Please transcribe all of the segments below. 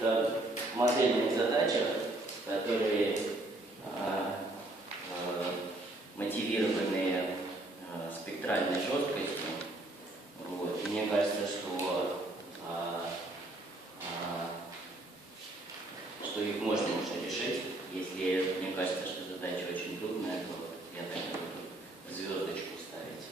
каких-то модельных задачах, которые мотивированные спектральной жесткостью. Вот. Мне кажется, что их можно уже решить. Если мне кажется, что задача очень трудная, то я так и буду звездочку ставить.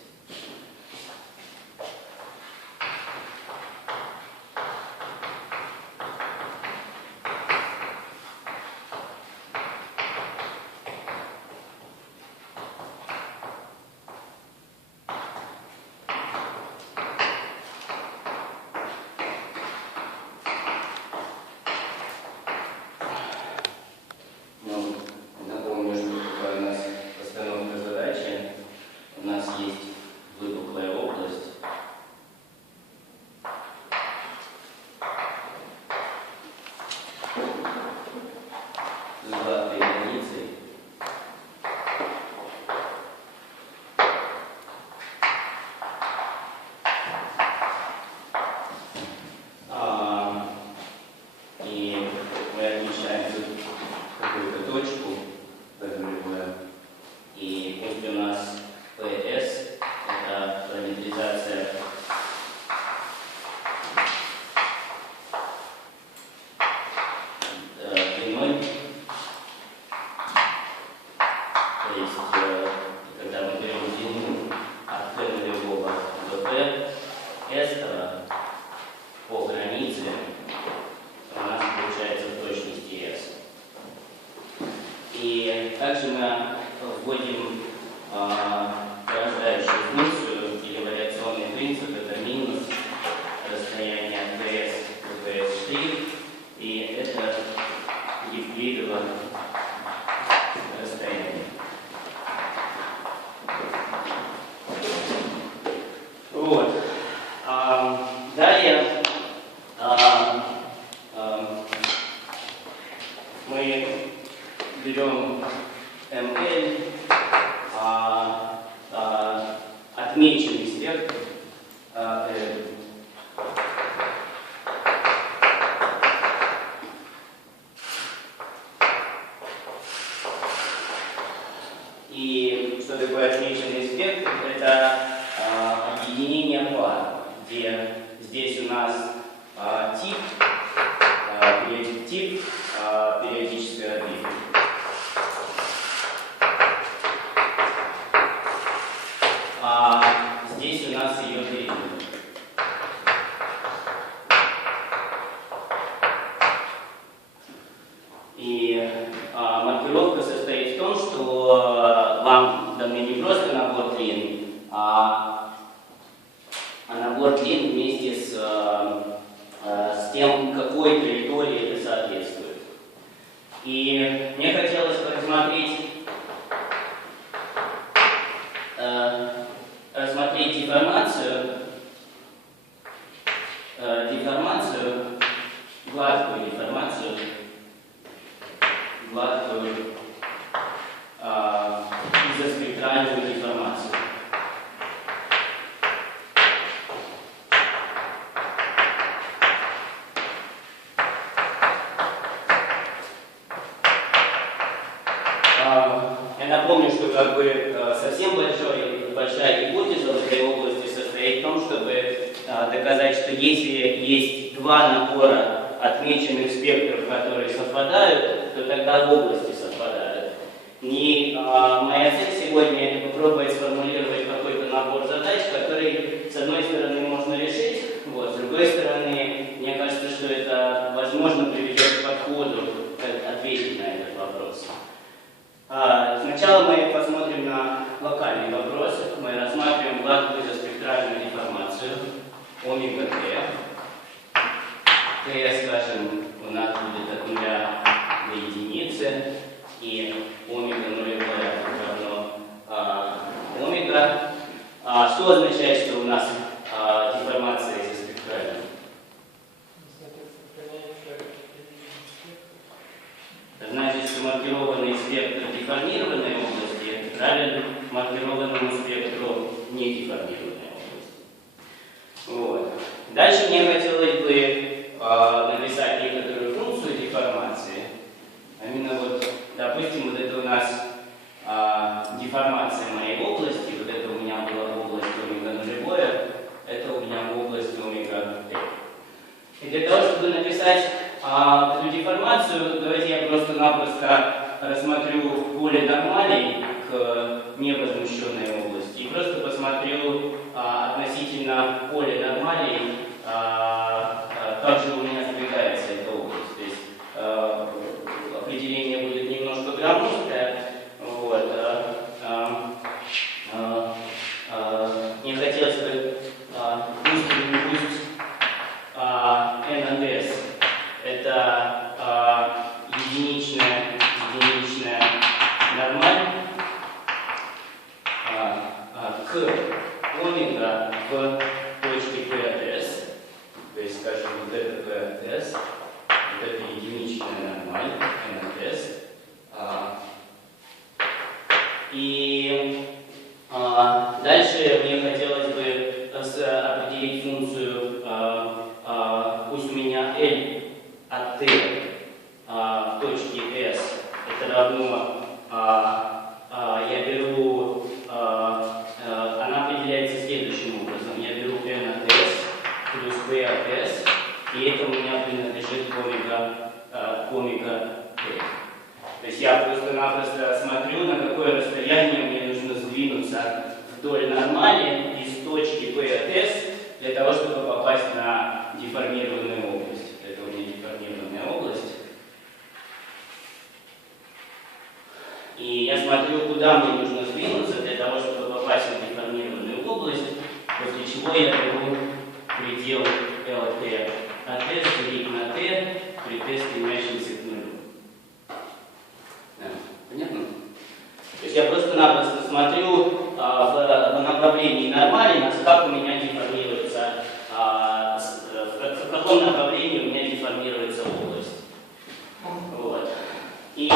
Напомню, что такое у нас постановка задачи. У нас есть выпуклая область. С гладкой границей. И мы отмечаем тут какую-то точку, и пусть у нас PS это параметризация длиной. То есть, когда мы берем длину от P нулевого до P, S по границе у нас получается в точности S. И также мы вводим порождающую функцию или вариационный принцип, это минус расстояние от PS до PS', и это Евклидово расстояние. Вот. Далее мы берем ML, отмеченный спектр, и что такое отмеченный спектр? Это объединение пар, где здесь у нас тип периодической орбиты. Здесь у нас ее период. И маркировка состоит в том, что вам даны не просто набор длин, а набор длин вместе с тем, какой траектории это соответствует. И мне хотелось рассмотреть гладкую изоспектральную деформацию. Я напомню, что совсем большая гипотеза в этой области состоит в том, чтобы доказать, что если есть два набора отмеченных спектров, которые совпадают, то тогда в области совпадают. Моя цель сегодня это попробовать сформулировать какой-то набор задач, который с одной стороны можно решить, с другой стороны, мне кажется, что это возможно приведет к подходу, как ответить на этот вопрос. Сначала мы посмотрим на локальный вопрос. Мы рассматриваем гладкую изоспектральную деформацию омега t. T, скажем, у нас будет от 0 до единицы, и омега нулевая равно омега. Что означает, что у нас деформация изоспектральная? Это значит, что маркированный спектр деформированной области равен маркированному спектру недеформированной области. Дальше мне хотелось бы написать некоторую функцию, И для того, чтобы написать эту деформацию, давайте я просто-напросто рассмотрю поле нормалей к невозмущенной области и просто посмотрю относительно поля нормалей, как же у меня сдвигается эта область. То есть определение будет немножко громоздкое. Вот, мне хотелось бы пусть n от s это единичная нормаль к омега в точке p от s. То есть, скажем, вот это p от s, вот это единичная нормаль n от s. И дальше мне хотелось бы определить функцию, пусть у меня L от t в точке S это равно, я беру, она определяется следующим образом. Я беру n от s плюс p от s, и это у меня принадлежит к омега t. То есть я просто-напросто смотрю, на какое расстояние мне нужно сдвинуться вдоль нормали из точки P от S для того, чтобы попасть на деформированную область. Это у меня деформированная область. И я смотрю, куда мне нужно сдвинуться для того, чтобы попасть на деформированную область, после чего я беру предел LT от S делить на T при T стремящемся к нулю. Понятно? То есть я просто-напросто смотрю в направлении нормали, как у меня деформируется, в каком направлении у меня деформируется область. Вот. И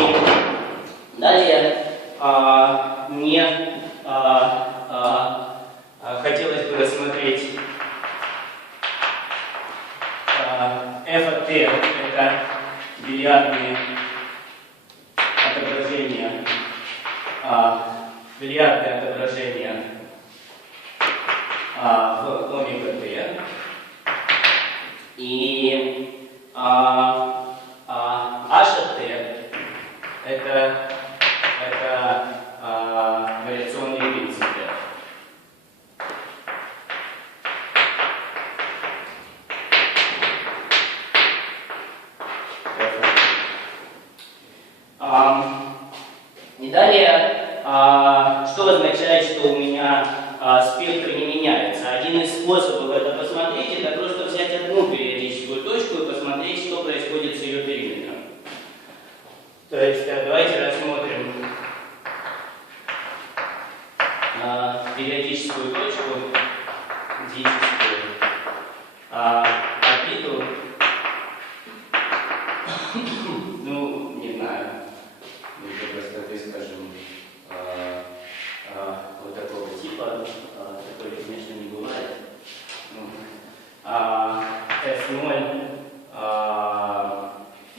далее мне хотелось бы рассмотреть f от t, это бильярдные отображения, бильярдное отображение в омега t. И h от t это вариационные принципы. И далее, что означает, что у меня спектр не меняется? Один из способов это посмотреть, это просто взять одну периодическую точку и посмотреть, что происходит с ее периметром. То есть давайте рассмотрим периодическую точку, дическую орбиту. Ну, не знаю, для простоты скажем, вот такого типа, такой, конечно, не бывает. S0, Phi0 и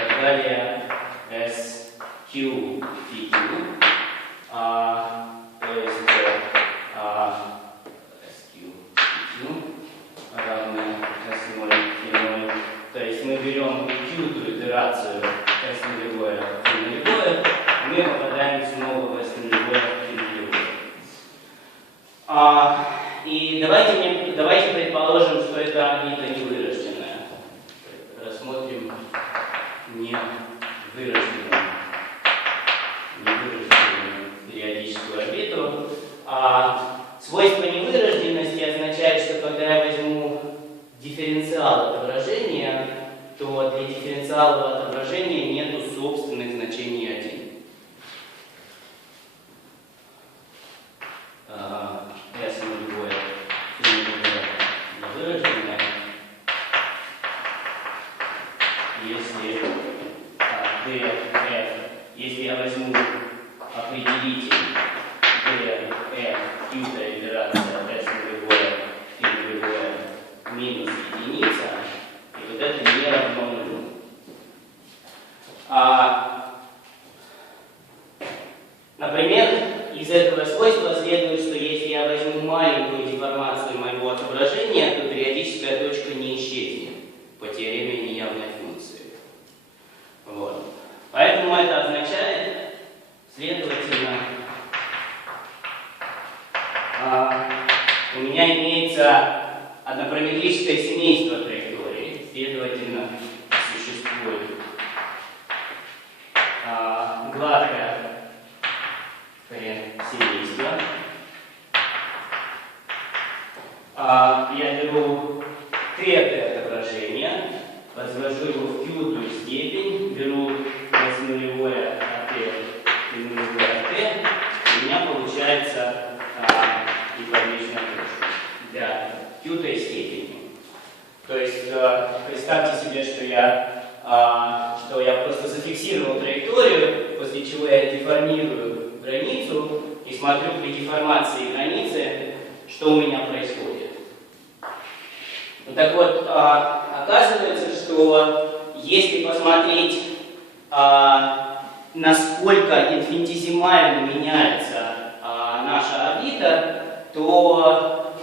так далее, SQ, PQ. То есть SQ, PQ равно S0, Phi0. То есть мы берем Q-ту итерацию S нулевое, Q нулевое, и мы попадаем снова в S нулевое, Q нулевое. И давайте предположим, что это орбита невырожденная. Рассмотрим невырожденную периодическую орбиту. Свойство невырожденности означает, что когда я возьму дифференциал отображения, то для дифференциала отображения нету собственных значений 1. S нулевое, Q нулевое невырожденное. Если D, F, если я возьму определитель D, F, Q-то итерация S нулевое, Q нулевое минус единица, и вот это не равно нулю. Например, из этого свойства следует, что если я возьму маленькую деформацию моего отображения, то периодическая точка не исчезнет. представьте себе, что я просто зафиксировал траекторию, после чего я деформирую границу и смотрю при деформации границы, что у меня происходит. Ну, так вот, оказывается, что если посмотреть, насколько инфинитизимально меняется наша орбита, то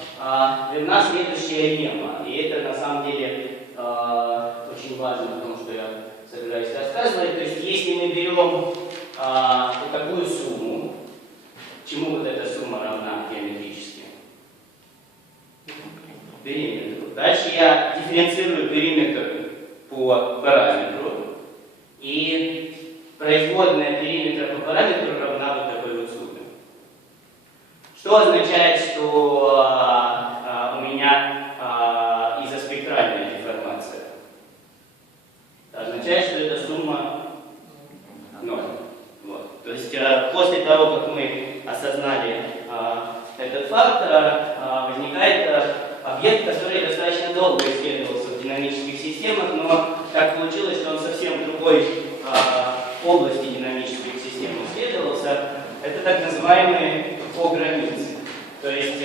верна следующая лемма. И это на самом деле очень важно, потому что я собираюсь рассказывать. То есть если мы берем вот такую сумму, чему вот эта сумма равна геометрически? Периметру. Дальше я дифференцирую периметр по параметру, и производная периметра по параметру равна вот такой вот сумме. Что означает, что у меня изоспектральная деформация? Это означает, что эта сумма 0. Вот. То есть после того, как мы осознали этот факт, возникает объект, который достаточно долго исследовался в динамических системах, но так получилось, что он совсем в другой области динамических систем исследовался. Это так называемые по-границы. То есть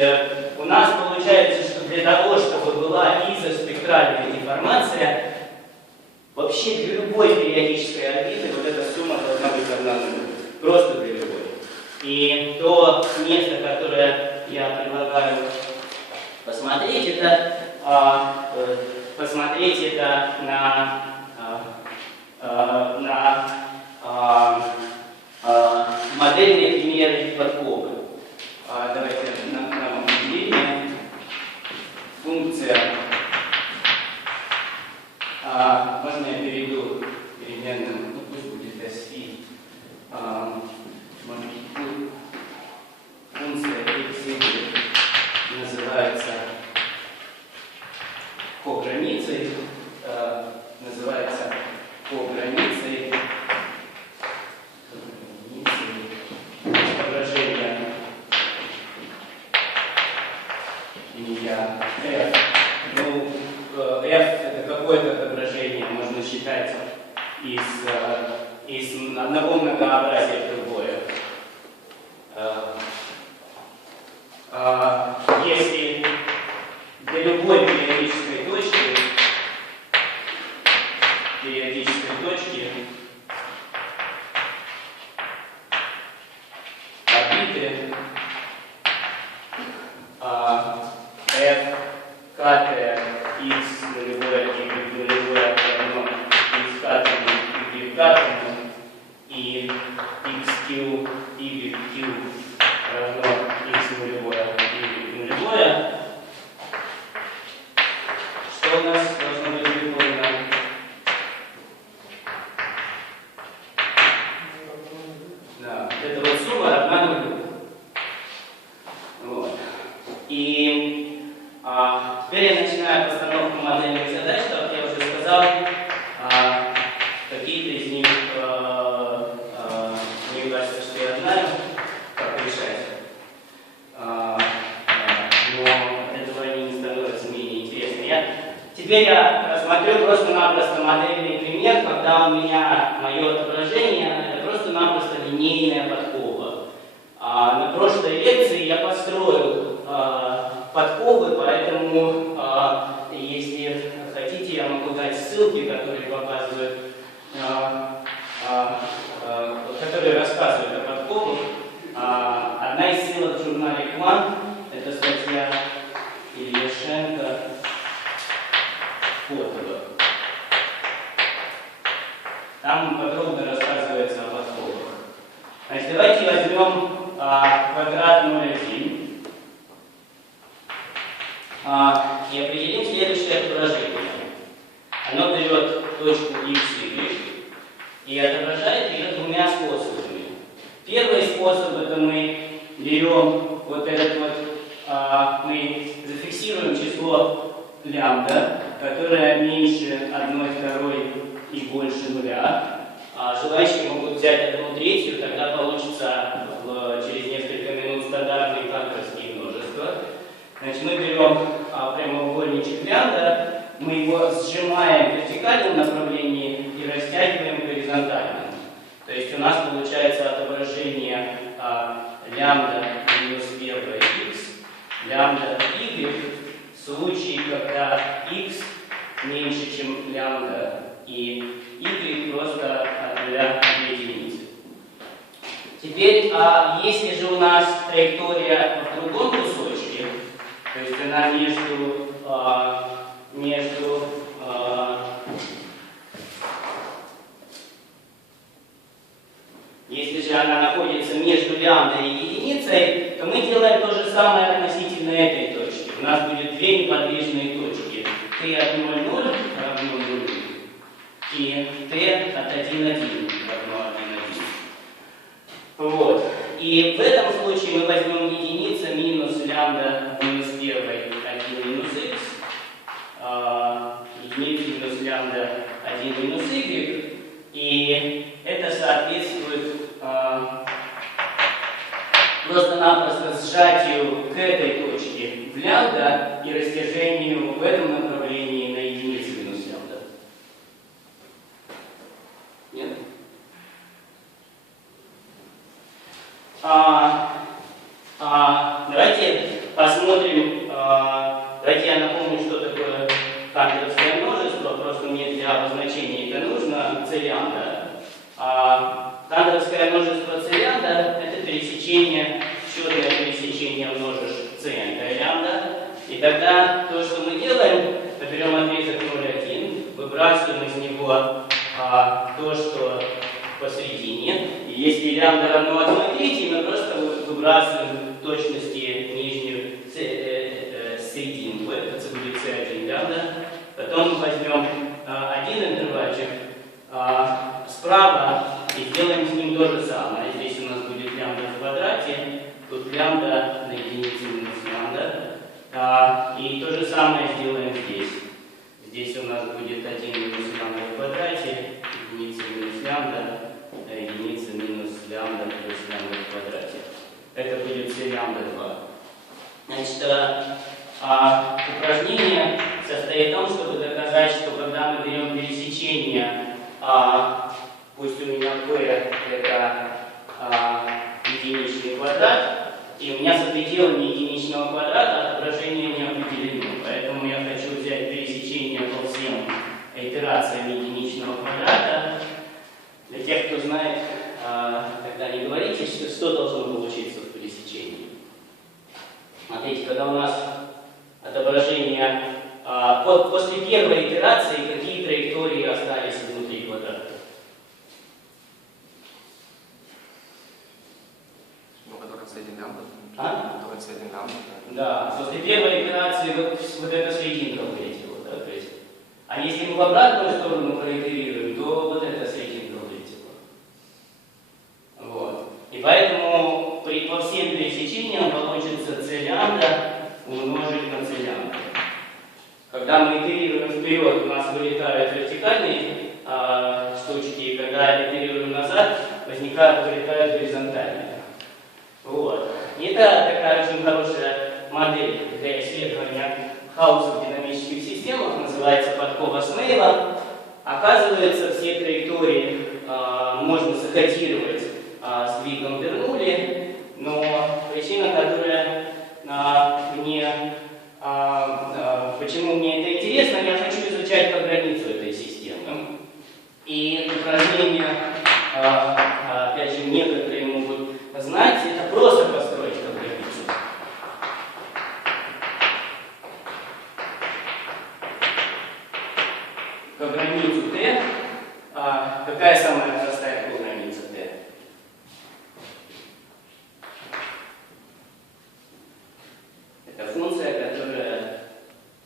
у нас получается, что для того, чтобы была изоспектральная деформация, вообще для любой периодической орбиты вот эта сумма должна быть равна нулю. Просто для любой. И то место, которое я предлагаю посмотреть, это на модельные примеры подковы. Давайте нам определение. Функция. Можно я перейду переменным, ну пусть будет SI. Функция x называется по-границей, отображение f. Ну, f это какое-то отображение, можно считать из одного многообразия в другое. Если для любой периодической точки орбиты f, k, x нулевое, y нулевое равно x катому, y катому, и xq, yq равно x нулевое, y нулевое, что у нас должно быть выполнено? Да, эта вот сумма равна нулю. Вот. И теперь я начинаю постановку модельных задач, как я уже сказал, какие-то из них, мне кажется, что я знаю, как решать. Но от этого они не становятся менее интересными. Теперь я рассмотрю просто-напросто модельный пример, когда у меня мое отображение это просто-напросто линейная подкова. На прошлой лекции я построил подковы, поэтому если хотите, я могу дать ссылки, которые показывают, которые рассказывают о подковах. Одна из ссылок в журнале «Квант» — это статья Ильяшенко Котова. Там подробно рассказывается о подковах. Значит, давайте возьмем квадрат 0,1 и определим следующее отображение. Оно берет точку x, y и отображает ее двумя способами. Первый способ — это мы берем вот этот вот, мы зафиксируем число лямбда, которое меньше 1/2 и больше нуля. Желающие могут взять 1/3, тогда получится через несколько минут стандартные канторские множества. Значит, мы берем прямоугольничек лямбда, мы мы его сжимаем в вертикальном направлении и растягиваем горизонтально. То есть у нас получается отображение лямбда минус первое x, лямбда y в случае, когда x меньше, чем лямбда, и y просто от 0 до единицы. Теперь, если же у нас траектория в другом кусочке, то есть она если же она находится между лямбдой и единицей, то мы делаем то же самое относительно этой точки. У нас будет две неподвижные точки. t от 0,0 равно 0 и t от 1,1 равно 1,1. Вот. И в этом случае мы возьмем единица минус лямбда минус 1, 1 минус x, единица минус лямбда 1 минус y, и это соответствует просто-напросто сжатию к этой точке в лямбда и растяжению в этом направлении на единицу минус лямбда. Нет? Давайте посмотрим, давайте я напомню, что такое канторовское множество, просто мне для обозначения это нужно, c лямбда. Канторовское множество c лямбда — это пересечение, счетное пересечение множишь c лямбда, и тогда то, что мы делаем, мы берем отрезок 0,1, выбрасываем из него то, что посередине, и если лямбда равно 1/3, мы просто выбрасываем в точности нижнюю серединку, это будет c1 лямбда, потом мы возьмем один интервальчик справа и сделаем с ним то же самое. Здесь у нас будет лямбда в квадрате, тут лямбда на единицу минус лямбда, и то же самое сделаем здесь. Здесь у нас будет 1 минус лямбда в квадрате, единица минус лямбда, единица минус лямбда плюс лямбда в квадрате. Это будет c лямбда 2. Значит, упражнение состоит в том, чтобы доказать, что когда мы берем пересечение, пусть у меня p это единичный квадрат, и у меня за пределами единичного квадрата отображение не определено. Поэтому я хочу взять пересечение по всем итерациям единичного квадрата. Для тех, кто знает, тогда не говорите, что должно получиться в пересечении. Смотрите, когда у нас отображение после первой итерации, какие траектории остались внутри квадрата? Который c1 лямбда. Который c1 лямбда. Да, после первой итерации вот эта серединка вылетела, да, то есть. А если мы в обратную сторону проитерируем, то вот эта серединка вылетела. Вот. И поэтому по всем пересечениям получится c лямбда умножить на c лямбда. Когда мы итерируем вперед, у нас вылетают вертикальные штучки, и когда итерируем назад, вылетают горизонтальные. Вот. И это такая очень хорошая модель для исследования хаоса в динамических системах, называется подкова Снейла. Оказывается, все траектории можно закодировать сдвигом Бернулли, но причина, которая почему мне это интересно, я хочу изучать по границу этой системы. И упражнения, опять же, некоторые могут знать, это просто построить по границу. По границу t, какая самая простая граница t? Это функция, которая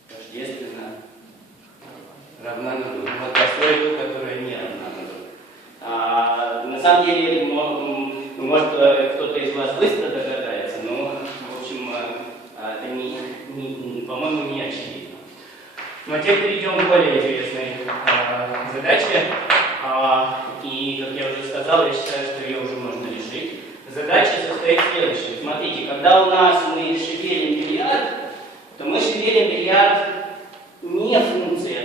тождественно равна нулю. Вот построить ту, которая не равна нулю. На самом деле, может, кто-то из вас быстро догадается, но, в общем, это, по-моему, не очевидно. Но теперь перейдем к более интересной задаче. И, как я уже сказал, я считаю, что ее уже можно решить. Задача состоит в следующем. Смотрите, когда у нас мы шевелим бильярд, то мы шевелим бильярд не функцией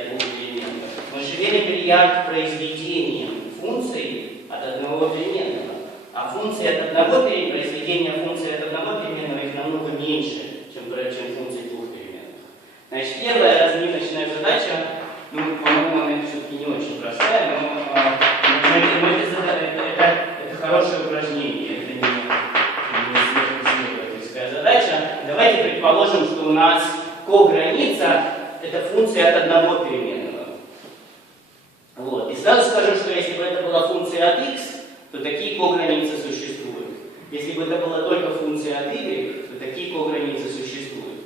Теперь, например, произведение функций от одного переменного. А функции от одного произведения функций от одного переменного их намного меньше, чем функции двух переменных. Значит, первая разминочная задача, ну, по-моему, она все-таки не очень простая, но это хорошее упражнение, это не сверхъестественная задача. Давайте предположим, что у нас кограница — это функция от одного переменного. Вот. И сразу скажу, что если бы это была функция от x, то такие кограницы существуют. Если бы это была только функция от y, то такие кограницы существуют.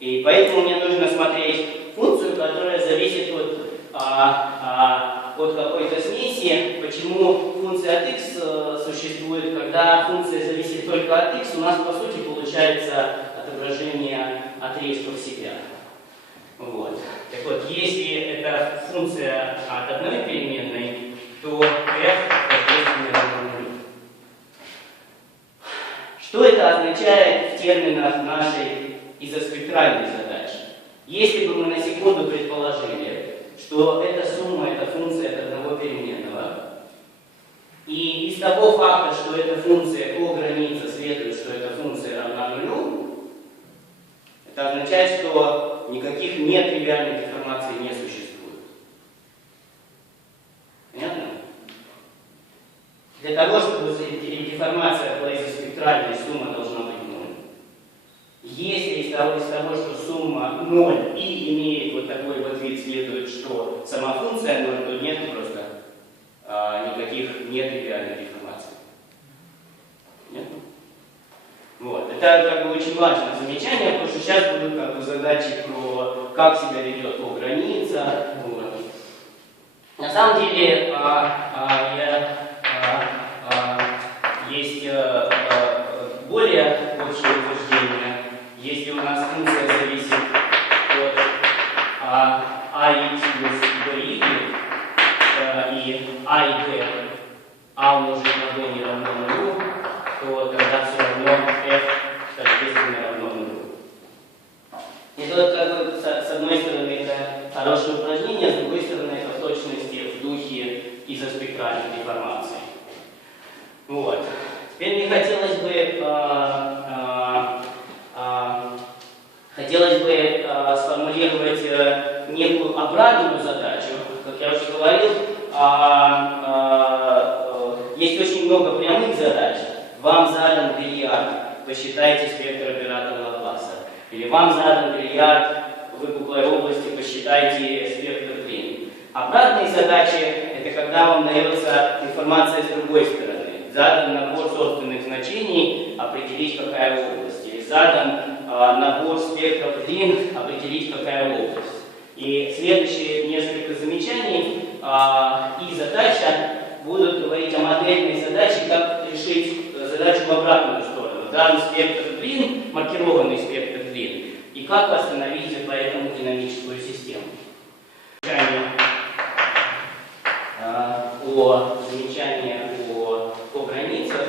И поэтому мне нужно смотреть функцию, которая зависит от какой-то смеси. Почему функция от x существует, когда функция зависит только от x, у нас по сути получается отображение отрезков себя. Вот. Так вот, если это функция от одной переменной, то f соответственно равно нулю. Что это означает в терминах нашей изоспектральной задачи? Если бы мы на секунду предположили, что эта сумма — это функция от одного переменного, и из того факта, что эта функция кограница, следует, что эта функция равна нулю, это означает, что никаких нетривиальных деформаций не существует. Понятно? Для того, чтобы деформация была изоспектральной, сумма должна быть 0. Если из того, что сумма 0 и имеет вот такой вот вид, следует, что сама функция 0, то нет просто никаких нетривиальных деформаций. Нет? Вот. Это как бы очень важное замечание, потому что сейчас будут как бы задачи про как себя ведет кограница. Вот. На самом деле есть более общее утверждение. Если у нас функция зависит от ax плюс by, и a и b, a умножить на b не равно нулю, то тогда все равно f соответственно равно нулю. И тут, как бы, с одной стороны, это хорошее упражнение, с другой стороны, это в точности в духе изоспектральной деформации. Вот. Теперь мне хотелось бы сформулировать некую обратную задачу. Как я уже говорил, есть очень много прямых задач. Вам задан бильярд, посчитайте спектр оператора Лапласа. Или вам задан бильярд выпуклой области, посчитайте спектр длин. Обратные задачи — это когда вам дается информация с другой стороны. Задан набор собственных значений, определить, какая область. Или задан набор спектров длин, определить, какая область. И следующие несколько замечаний и задача будут говорить о модельной задаче, как решить задачу в обратную сторону. Дан спектр длин, маркированный спектр длин, и как восстановить поэтому динамическую систему. Замечание о границах.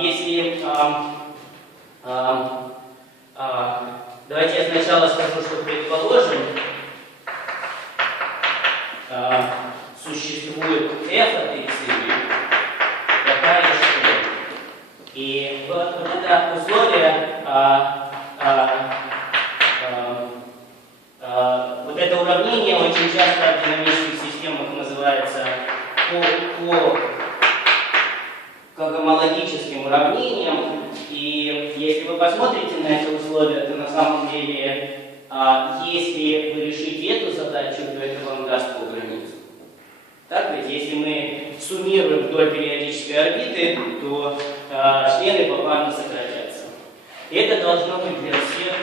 Если давайте я сначала скажу, что предположим, существует f от x и y, такая же. И вот это условие, вот это уравнение очень часто в динамических системах называется когомологическим уравнением. И если вы посмотрите на это условие, то на самом деле, если вы решите эту задачу, то это вам даст кограницу. Так ведь, если мы суммируем вдоль периодической орбиты, то члены попарно сократятся. И это должно быть для всех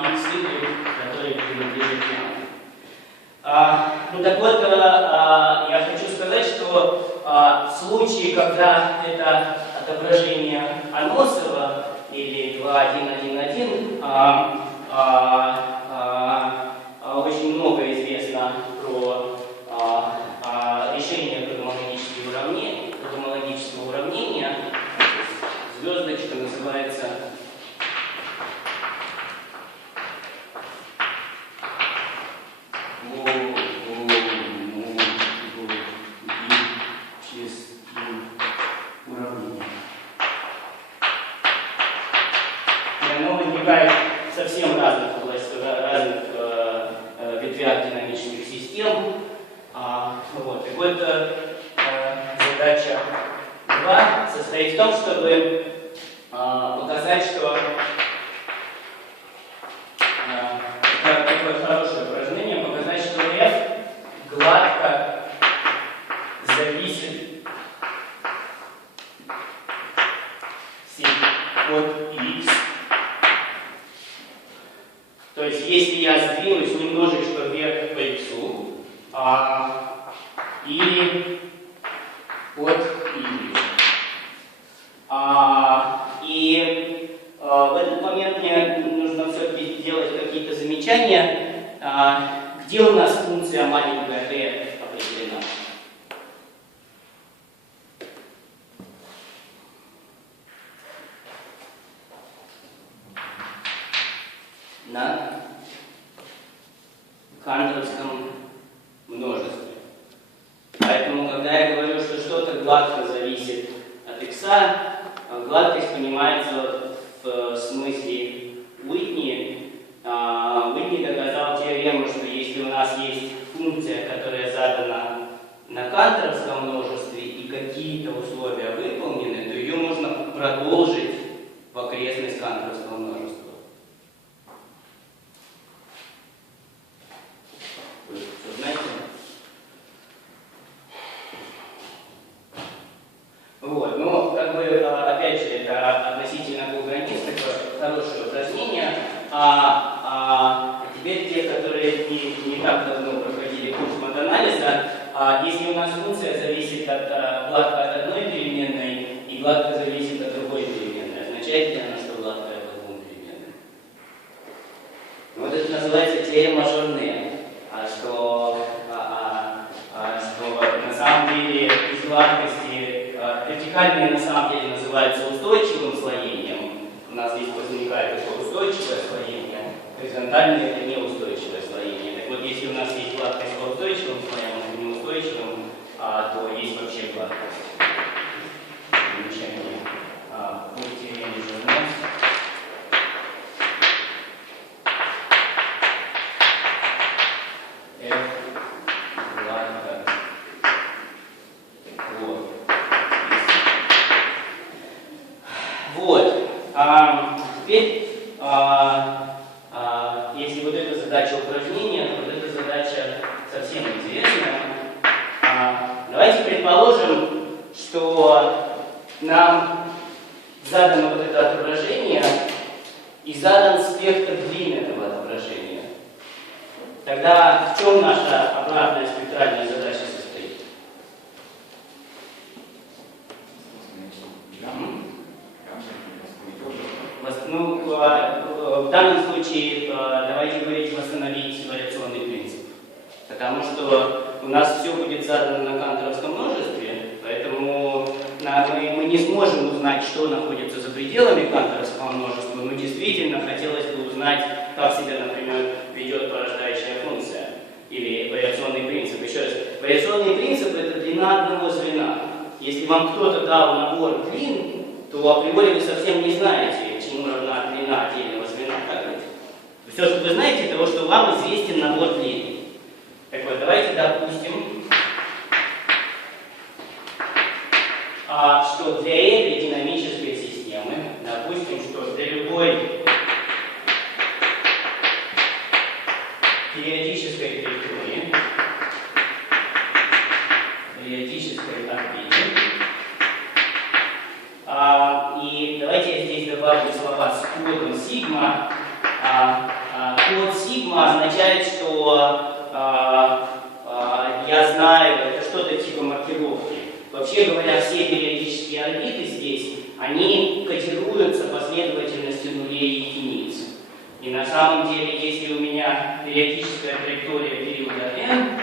x, y, которые принадлежат нам. Ну так вот, я хочу сказать, что в случае, когда это отображение Аносова или 2.1.1.1, очень много известно про решение когомологического уравнения. Звездочка называется оно возникает в совсем разных ветвях динамических систем. Вот. И вот задача 2 состоит в том, чтобы показать, что такое хорошее упражнение, показать, что f гладко зависит от x. То есть, если я сдвинусь немножечко вверх по x, и от y. И в этот момент мне нужно все-таки сделать какие-то замечания. Где у нас функция маленькая t определена? На кантовском множестве. Поэтому, когда я говорю, что что-то гладко зависит от x, гладкость понимается в смысле Уитни. Уитни доказал теорему, что если у нас есть функция, которая задана на кантовском множестве, и какие-то условия выполнены, то ее можно продолжить в окрестность кантовского множества. Вы что знаете? Вот, но как бы, опять же, это относительно двух границ, такое хорошее упражнение. Теперь те, которые не так давно проходили курс мат-анализа, если у нас функция зависит гладко от одной переменной и гладко зависит от другой переменной, означает ли она, что гладкая по двум переменным? Вот это называется теорема Жорне, что на самом деле из гладкости вертикальные на самом деле называются устойчивым слоением. У нас здесь возникает такое устойчивое слоение, горизонтальное это неустойчивое слоение. Так вот, если у нас есть гладкость по устойчивым слоям, а по неустойчивым, то есть вообще гладкость. Замечание. Теорема Жорне. Теперь, если вот эта задача упражнения, то вот эта задача совсем интересная. Давайте предположим, что нам задано вот это отображение и задан спектр длин этого отображения. Тогда в чем наша обратная спектральная задача состоит? Ну, в данном случае давайте говорить восстановить вариационный принцип. Потому что у нас все будет задано на кантовском множестве, поэтому мы не сможем узнать, что находится за пределами кантовского множества, но действительно хотелось бы узнать, как себя, например, ведет порождающая функция или вариационный принцип. Еще раз, вариационный принцип – это длина одного звена. Если вам кто-то дал набор длин, то априори вы совсем не знаете, чему равна длина отдельного звена. Все, что вы знаете, того, что вам известен набор длин. Так вот, давайте допустим, что для этой динамической системы, допустим, что для любой периодической траектории, периодической орбиты, и давайте я здесь добавлю слова с кодом сигма. Код сигма означает, что я знаю, это что-то типа маркировки. Вообще говоря, все периодические орбиты здесь, они кодируются последовательностью нулей и единиц. И на самом деле, если у меня периодическая траектория периода n,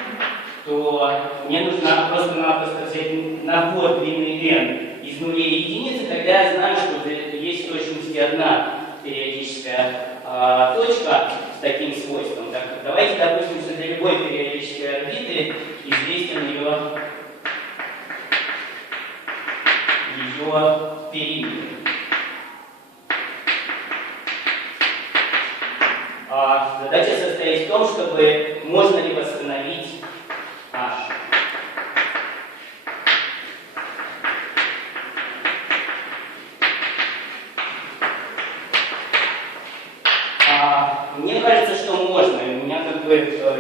то мне нужно просто-напросто взять набор длины n из нулей и единиц, и тогда я знаю, что есть в точности одна периодическая точка с таким свойством. Так, давайте допустим, что для любой периодической орбиты известен ее периметр. Задача состоит в том, чтобы можно ли восстановить H. Мне кажется, что можно. У меня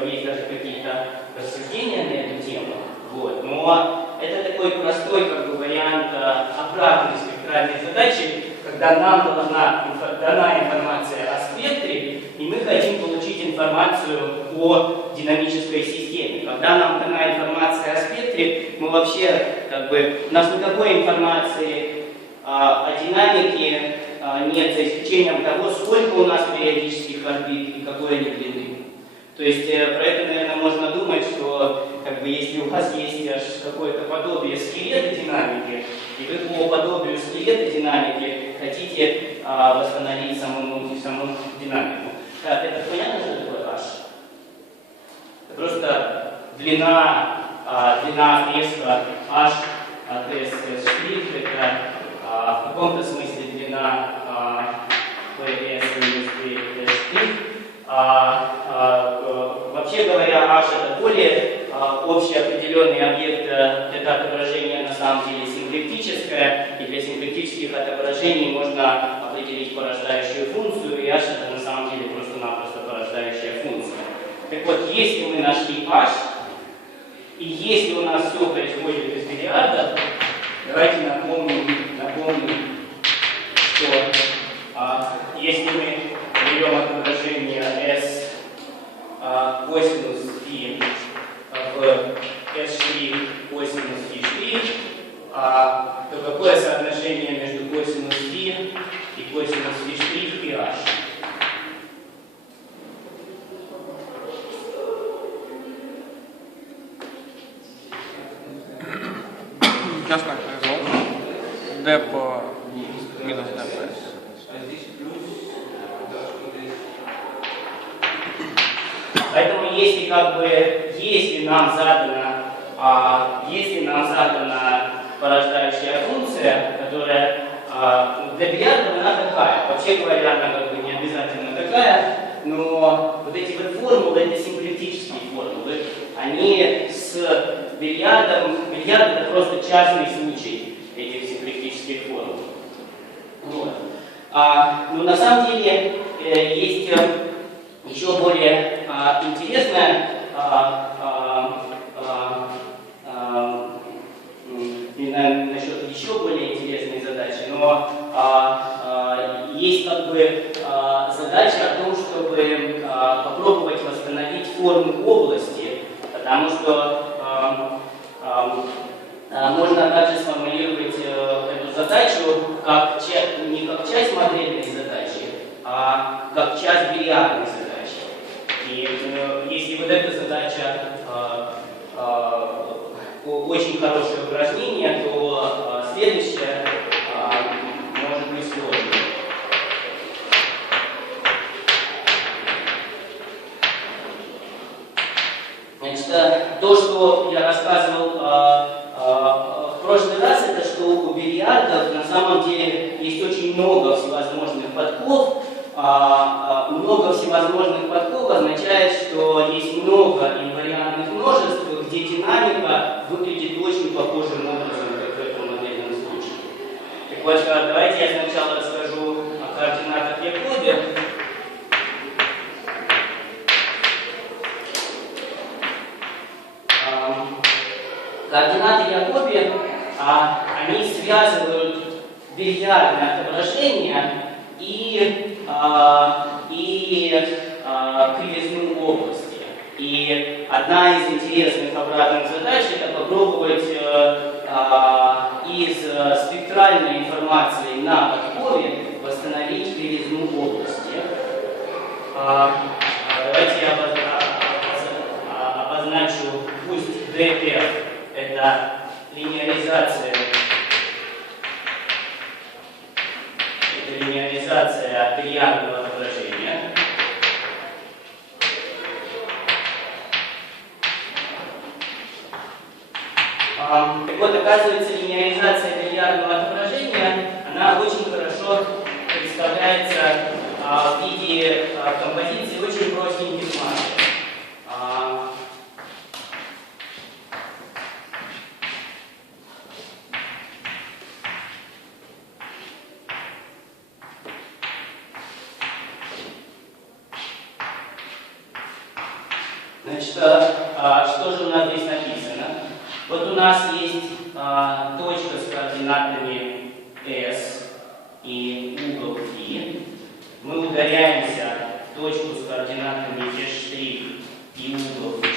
есть даже какие-то рассуждения на эту тему. Вот. Но это такой простой вариант обратной спектральной задачи, когда нам дана информация о спектре, и мы хотим получить информацию о динамической системе. Когда нам дана информация о спектре, мы вообще, у нас никакой информации о динамике нет, за исключением того, сколько у нас периодических орбит и какой они длины. То есть про это, наверное, можно думать, что если у вас есть какое-то подобие скелета динамики, и вы по подобию скелета динамики хотите восстановить саму динамику. Так, это понятно, что такое H? Это просто длина отрезка H от S', это в каком-то смысле длина PS минус PS'. Вообще говоря, H это более общий определенный объект, это отображение на самом деле симплектическое, и для симплектических отображений можно определить порождающую функцию, и H это на самом деле просто-напросто порождающая функция. Так вот, если мы нашли H, и если у нас все происходит из миллиардов, давайте напомним, что если мы берем отображение S косинус φ в S' косинус φ', то какое соотношение между косинус φ и косинус φ' и H? Ясно, D по минус D. Поэтому если нам задана порождающая функция, которая для бильярда она такая, вообще говоря, она не обязательно такая, но вот эти формулы, это симплектические формулы, они с бильярд это просто частный случай этих симплектических формул. Вот. Но на самом деле есть еще более интересная насчет еще более интересной задачи, но есть задача о том, чтобы попробовать восстановить форму области, потому что можно также сформулировать эту задачу не как часть модельной задачи, а как часть бильярдной задачи. И если вот эта задача очень хорошее упражнение, то следующее может быть сложным. Значит, то, что я рассказывал в прошлый раз, это что у бильярдов на самом деле есть очень много всевозможных подков. Много всевозможных подков означает, что есть много инвариантных множеств, где динамика выглядит очень похожим образом, как в этом модельном случае. Так вот, давайте я сначала расскажу о координатах Якоби. Координаты Якоби, они связывают бильярдное отображение и кривизну области. И одна из интересных обратных задач — это попробовать из спектральной информации на подкове восстановить кривизну области. Давайте я обозначу, пусть df — это линеаризация бильярдного отображения. Так вот, оказывается, линеаризация бильярдного отображения, она очень хорошо представляется в виде композиции очень простенький матрix. Значит, что же у нас здесь написано? Вот у нас есть точка с координатами S и угол φ. Мы ударяемся в точку с координатами f' и угол f'.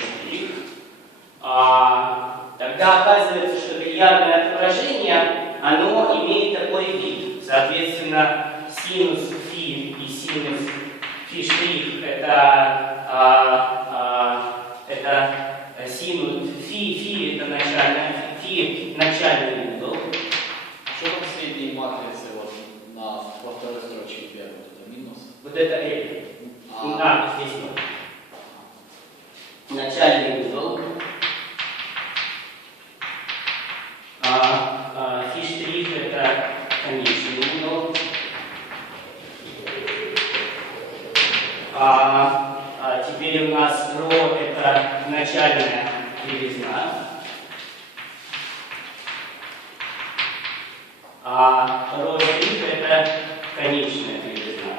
Тогда оказывается, что бильярдное отображение, оно имеет такой вид. Соответственно, синус φ и синус φ' это синус φ это начальный угол. Что там средней матрицы вот во второй строчке первой? Это минус? Вот это L. Здесь вот. Начальный угол. Фи' это конечный угол. Теперь у нас ρ это начальная кривизна. Ρ' это конечная кривизна.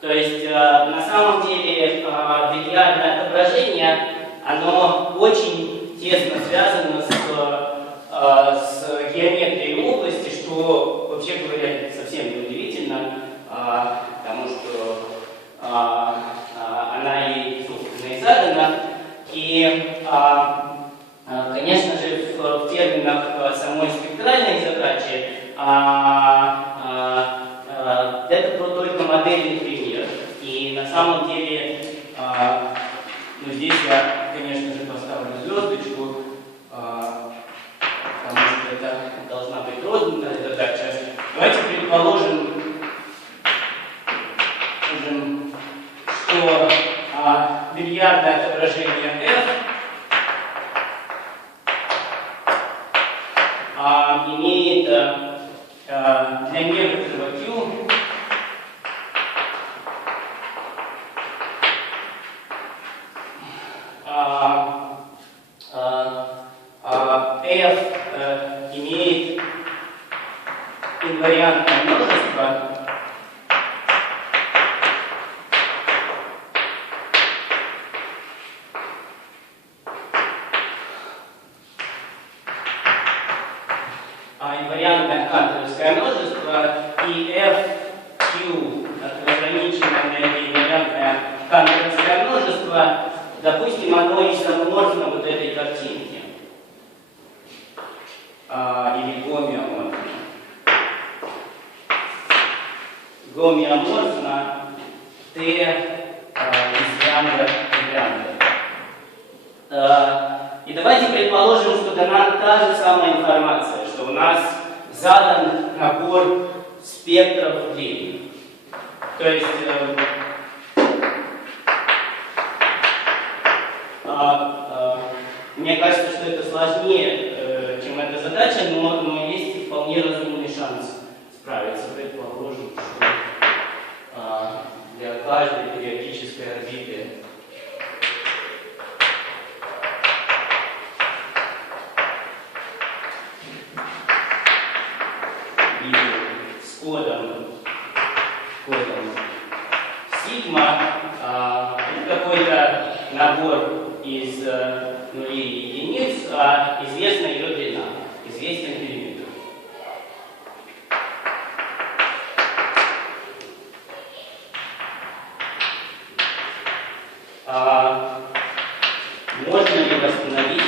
То есть на самом деле бильярдное отображение, оно очень тесно связано с геометрией области, что, вообще говоря, совсем не удивительно, потому что она ей, собственно, и задана. И, конечно же, в терминах самой спектральной задачи это только модельный пример. И на самом деле, здесь я, конечно же, поставлю звездочку, потому что это должна быть родная задача. Давайте предположим, что бильярдное отображение F имеет для некоторого Q F имеет инвариантное множество, инвариантное канторовское множество, и FQ, ограниченное инвариантное канторовское множество, допустим, оно изоморфно вот этой картинке. Или гомеоморфно. Гомеоморфно T из лямбда в лямбда. И давайте предположим, что дана та же самая информация, что у нас задан набор спектров длин. То есть мне кажется, что это сложнее, чем эта задача, но есть вполне разумный шанс справиться. Предположим, что для каждой периодической орбиты с кодом сигма какой-то набор из нулей и единиц, известна ее длина, известен периметр. Можно ли восстановить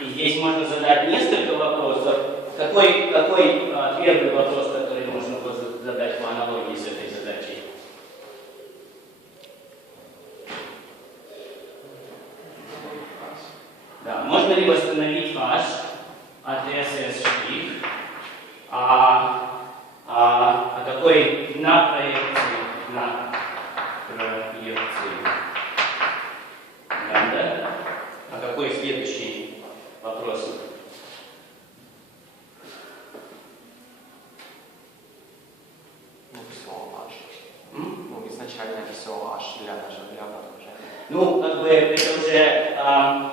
и здесь можно задать несколько вопросов. Какой первый вопрос, который можно задать по аналогии с этой задачей? Да, можно ли восстановить h от SS'? Какой на проекции? Лямбда. Какой следующий вопрос? Ну, все H. Ну, изначально все H для продолжения. Ну, как бы это уже,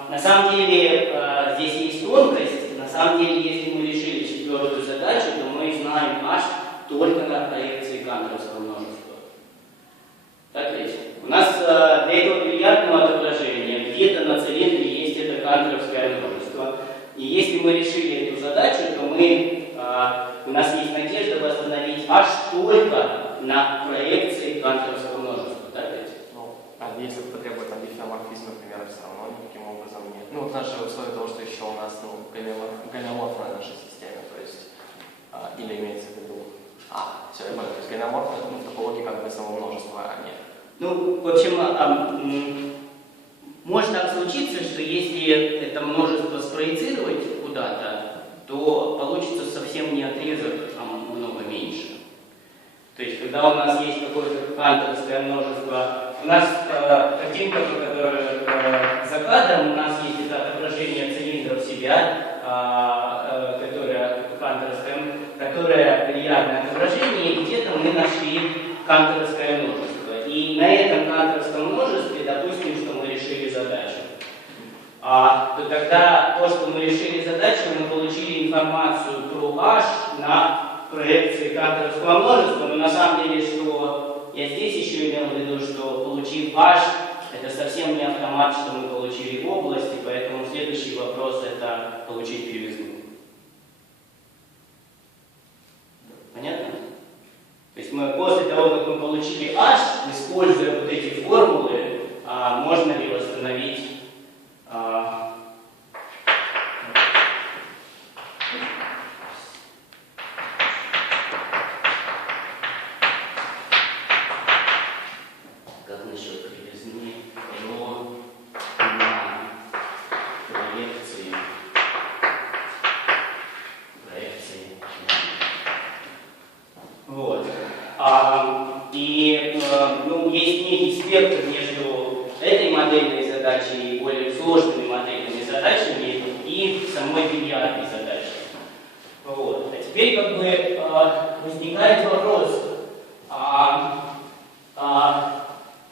на самом деле, здесь есть тонкость. На самом деле, если мы решили четвертую задачу, то мы знаем H только на проекции канторовского множества. Так ведь? У нас для этого бильярдного отображения где-то на цилиндре есть это канторовское множество. И если мы решили эту задачу, то у нас есть надежда восстановить H только на проекции канторовского множества. Так ведь? Ну, а если потребует там дифеоморфизм, например, все равно никаким образом нет. Ну, вот наши условия того, что еще у нас гономорфная наша система, то есть, или имеется в виду, все, я понял, то есть гономорфная, ну, в топологии как бы само множество, а нет. Ну, в общем, может так случиться, что если это множество спроецировать куда-то, то получится совсем не отрезок, а много меньше. То есть, когда у нас есть какое-то канторовское множество, у нас картинка, которая за кадром, у нас есть это отображение цилиндров себя, которое канторовское, которое бильярдное отображение, и где-то мы нашли канторовское множество. И на этом канторовском множестве, допустим, что мы решили задачу, то тогда то, что мы решили задачу, мы получили информацию про H на проекции канторовского множества, но на самом деле, что я здесь еще имел в виду, что получив H, это совсем не автомат, что мы получили область, и поэтому следующий вопрос – это получить кривизну. Понятно? То есть мы после того, как мы получили H, используя вот эти формулы, можно ли восстановить как насчет кривизны ρ на проекции. Вот. Есть некий спектр между этой модельной задачей и более сложными модельными задачами и самой бильярдной задачей. Вот. А теперь как бы возникает вопрос.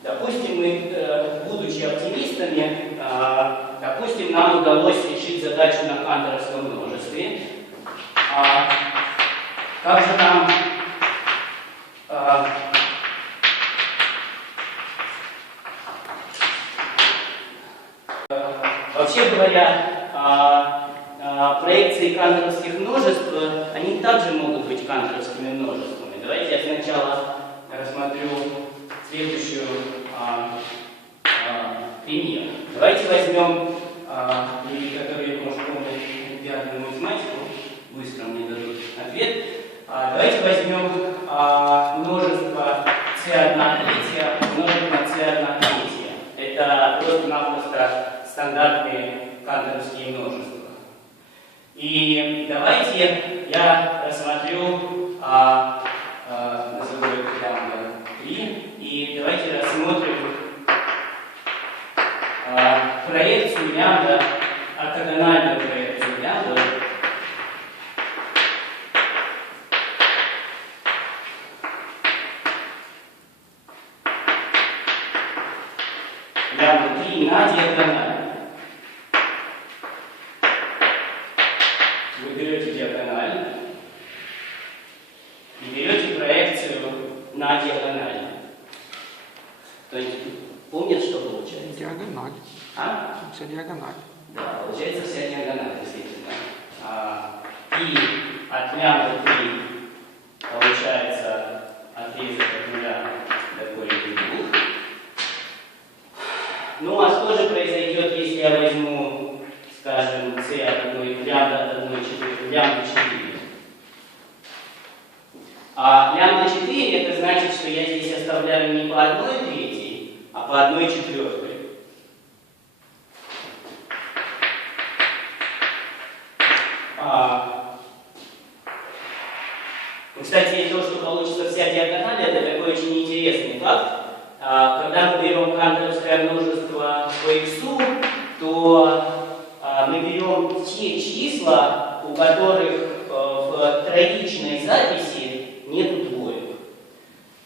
Допустим, мы, будучи оптимистами, допустим, нам удалось решить задачу на канторовском множестве. Как же нам вообще говоря, проекции канторовских множеств, они также могут быть канторовскими множествами. Давайте я сначала рассмотрю следующую пример. Давайте возьмем, которые, может, помнят олимпиадную математику, быстро мне дадут ответ. Давайте возьмем множество c1 третья умножить на c1 третья. Это просто-напросто стандартные канторовские множества. И давайте я рассмотрю, назову это лямбда 3, и давайте рассмотрим проекцию лямбда, ортогональную проекцию лямбда. Лямбда 3 на диагональ. Вы берете диагональ и берете проекцию на диагональ. То есть, помнят, что получается? Диагональ. Вся диагональ. Да, получается вся диагональ, действительно. И от лямбда 3 получается отрезок от нуля до корень 2. Ну а что же произойдет, если я возьму, скажем, c от 1, лямбда от 1, 4, лямбда 4? Лямбда 4 это значит, что я здесь оставляю не по 1 третьей, а по 1 четвертой. Кстати, то, что получится вся диагональ, это такой очень интересный факт. Когда мы берем канторовское множество по x, то те числа, у которых в троичной записи нет двоек.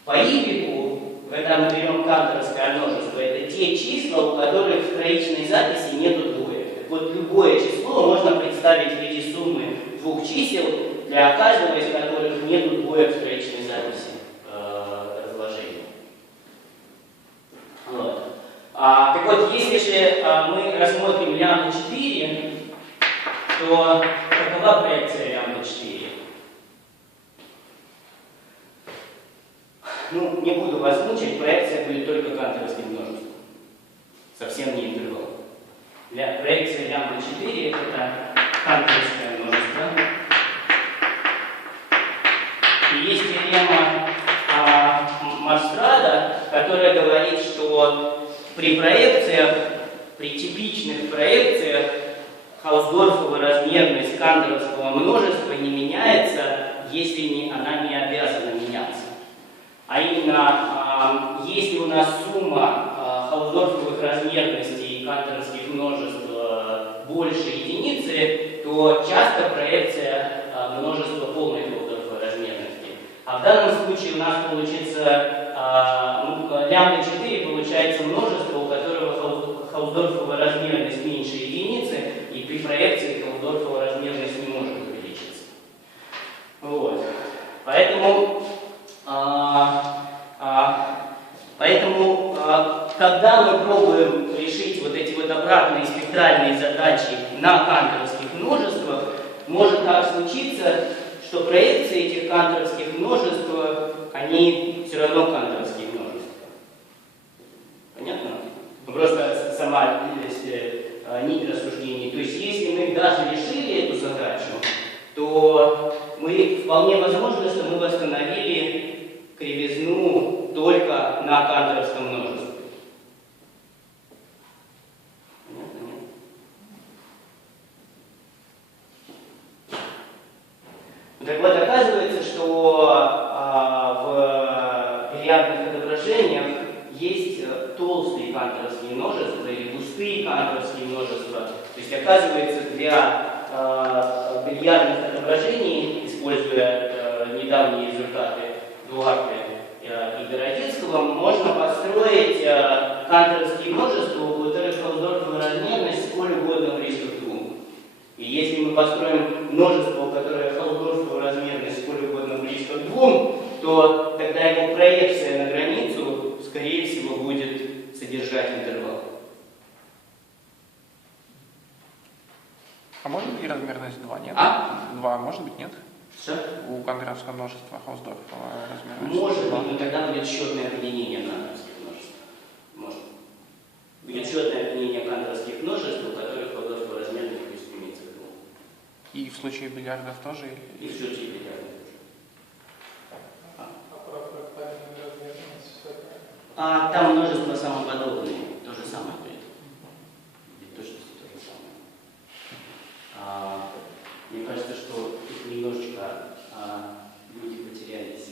По Y, когда мы берем канторовское множество, это те числа, у которых в троичной записи нет двоек. Так вот, любое число можно представить в виде суммы двух чисел, для каждого из которых нет двоек в троичной записи разложения. Вот. Так вот, если же мы рассмотрим лямбда 4, то какова проекция лямбда 4? Ну, не буду вас мучить, проекция будет только канторовским множеством. Совсем не интервал. Проекция лямбда 4 это канторовское множество. И есть теорема Марстрада, которая говорит, что при проекциях, при типичных проекциях Хаусдорфова размерность канторовского множества не меняется, если она не обязана меняться. А именно, если у нас сумма хаусдорфовых размерностей и канторовских множеств больше единицы, то часто проекция множества полной хаусдорфовой размерности. А в данном случае у нас получится лямбда 4 получается множество, у которого хаусдорфовая размерность меньше единицы, и при проекции хаусдорфовая размерность не может увеличиться. Вот. Поэтому, когда мы пробуем решить вот эти вот обратные спектральные задачи на канторовских множествах, может так случиться, что проекции этих канторовских множеств, они все равно канторовские множества. Понятно? Просто сама нить рассуждений. То есть, если мы даже решили эту задачу, то мы вполне возможно, что мы восстановили кривизну только на канторовском множестве. Понятно? Нет? Так вот, оказывается, что в бильярдных отображениях есть толстые канторовские множества или густые канторовские множества. То есть, оказывается, для бильярдных отображений, используя недавние результаты Дуарте и Городецкого, можно построить канторовские множества, у которых хаусдорфовая размерность сколь угодно близко к 2. И если мы построим множество, у которых хаусдорфовая размерность сколь угодно близко к 2, то тогда его проекция на границу, скорее всего, будет содержать интервал. А может быть и размерность 2, нет? 2, может быть, нет? Что? У канторовского множества Хаусдорфова размерность. Может быть, но тогда будет счетное объединение канторовских множеств. Может. Будет счетное объединение канторовских множеств, у которых Хаусдорфова размерность будет стремиться к 2. И в случае бильярдов тоже? И в случае бильярдов тоже. Там множество самоподобные. То же самое будет. В точности то же самое. Мне кажется, что тут немножечко люди потерялись.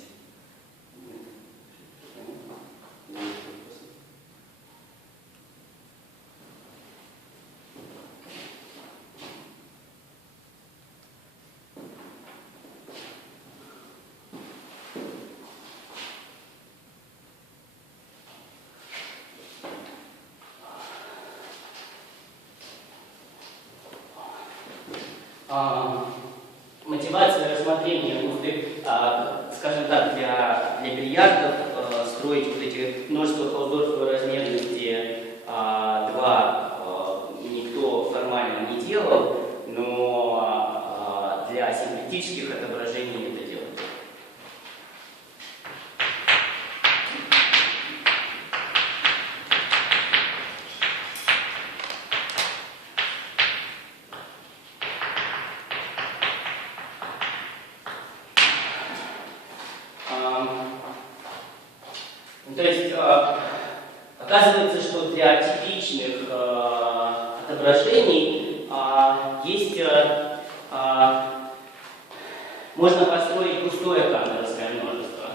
Мотивация рассмотрения нужды, скажем так, для бильярдов строить вот эти множества хаусдорфовой размерности 2 никто формально не делал, но для симметрических отображений это делают. То есть оказывается, что для типичных отображений есть, можно построить густое канторовское множество.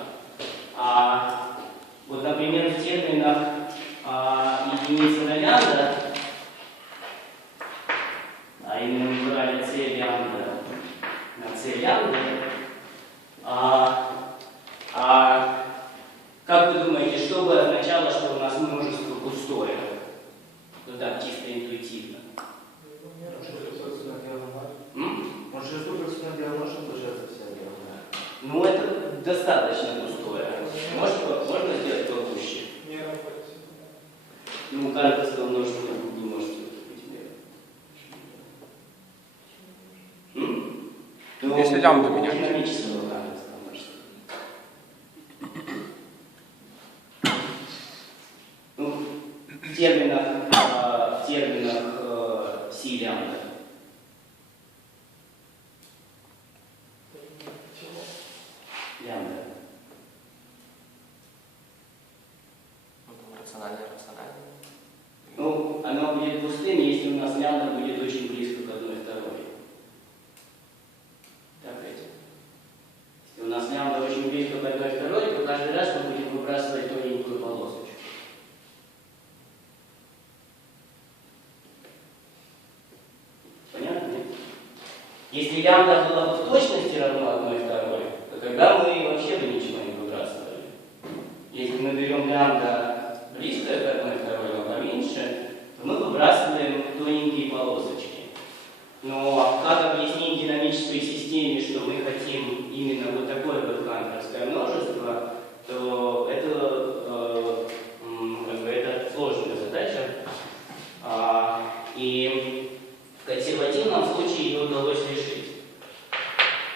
Вот, например, в терминах единицы на лямбда, а именно в брали c лямбда на c лямбда, как вы думаете, что бы означало, что у нас множество пустое? Ну так, чисто интуитивно. Ну, это достаточно пустое. Можно сделать погуще? Ну, кантовского множества не может быть мера. Ну, Если лямбда менять. Динамического кантовского множества. Ну, в терминах си лямбда. Лямбда. Ну, там рациональное. Ну, оно будет пустым, если у нас лямбда будет очень близко к одной второй. Так ведь? Если у нас лямбда очень близко к одной второй, то каждый раз мы будем выбрасывать тоненькую полосочку. Понятно? Нет? Если лямбда была бы в точности равна одной второй, то тогда мы вообще бы ничего не выбрасывали. Если мы берем лямбда близкое к одной второй, но поменьше, то мы выбрасываем тоненькие полосочки. Но как объяснить динамической системе, что мы хотим именно вот такое вот кантовское множество, то это, это сложная задача. И в консервативном случае ее удалось решить.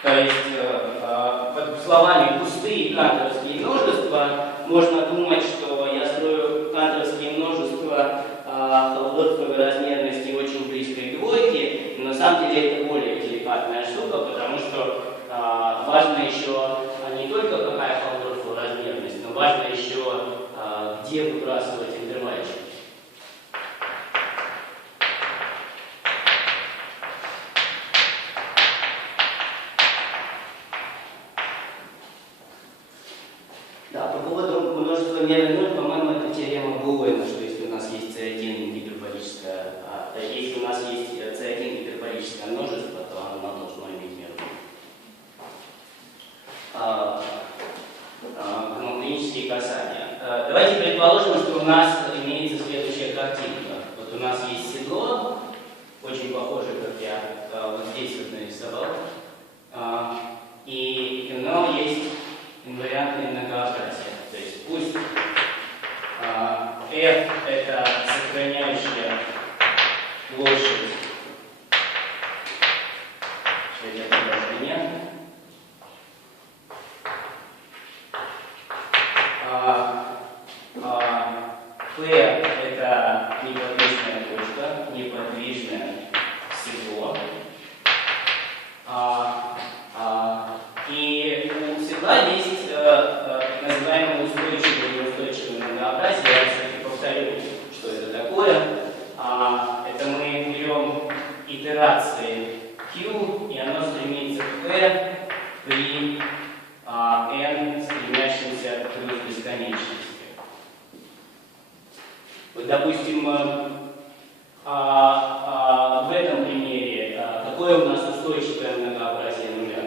То есть, под словами «пустые кантовские множества» можно думать, что я строю кантовские множества холодовской размерности очень близкой к двойке, но на самом деле это более деликатная штука, потому что важно еще не только какая холодовская размерность, но важно еще где выбрасывать интервальчик. Да, по поводу множества меры 0, по-моему, это теорема Боуэна, что если у нас есть C1 гиперболическое, если у нас есть C1 гиперболическое множество, то оно должно иметь меру 0. Гномонические касания. Давайте предположим, что у нас имеется следующая картинка. Вот у нас есть седло, очень похоже, как я вот здесь вот нарисовал, и у него есть инвариантное многообразие. То есть пусть f это сохраняющая площадь положения, p это неподвижная точка, неподвижное седло. И у седла есть называемое устойчивое и неустойчивое многообразие. Я, кстати, повторю, что это такое. Это мы берем итерации Q, и оно стремится к P при n, стремящемся к бесконечности. Вот, допустим, в этом примере какое у нас устойчивое многообразие нуля?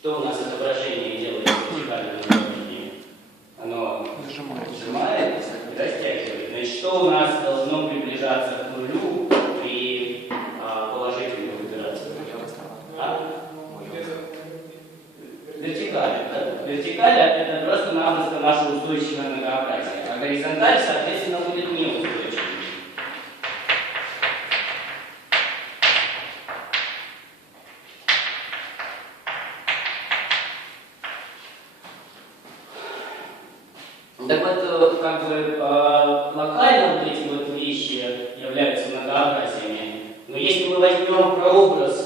Что у нас отображение делает в вертикальном направлении? Оно сжимает и растягивает. Значит, что у нас должно приближаться к нулю при положительной итерации? Вертикаль. Да? Вертикаль это просто-напросто наше устойчивое многообразие. А горизонталь, соответственно, будет неустойчивым. Так вот, как бы локально вот эти вот вещи являются многообразиями. Но если мы возьмем прообраз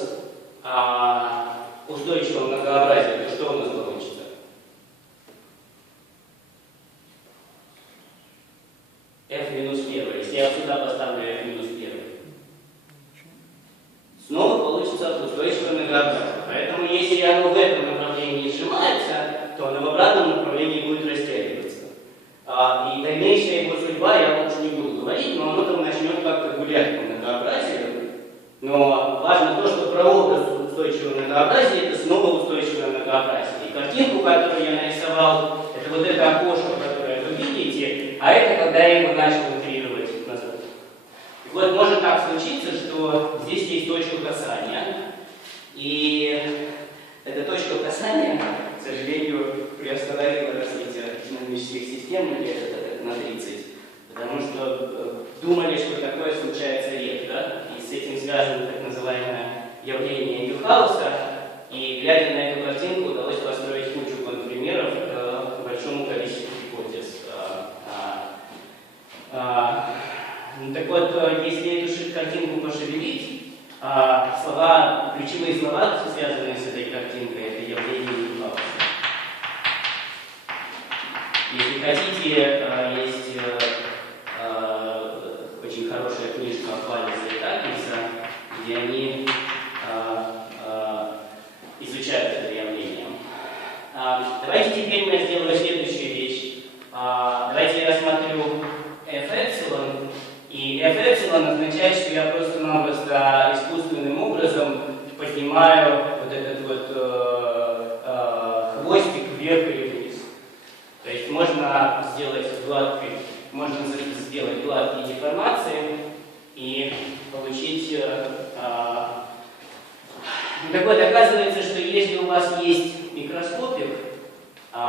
устойчивого многообразия, то что у нас получится? f минус 1. Если я сюда поставлю f минус 1, снова получится устойчивое многообразие. Поэтому если оно в этом направлении сжимается, то которую я нарисовал, это вот это окошко, которое вы видите, а это когда я его начал утрировать назад. И вот может так случиться, что здесь есть точка касания, и эта точка касания, к сожалению, приостановила развитие динамических систем лет на 30, потому что думали, что такое случается редко, и с этим связано так называемое явление Мюнхгауза, и глядя на эту картинку, удалось построить кучу контрпримеров к большому количеству гипотез. Так вот, если эту картинку пошевелить, ключевые слова, связанные с этой картинкой, это явление Мюнхгауза. Если хотите, есть очень хорошая книжка Валлиса и Такинса, где они изучают это явление. Давайте теперь я сделаю следующую вещь. Давайте я рассмотрю f-эпсилон. И f-эпсилон означает, что я просто-напросто искусственным образом поднимаю вот этот вот хвостик вверх или вниз. То есть можно сделать гладкие деформации и получить... Так вот, оказывается, что если у вас есть микроскопик, то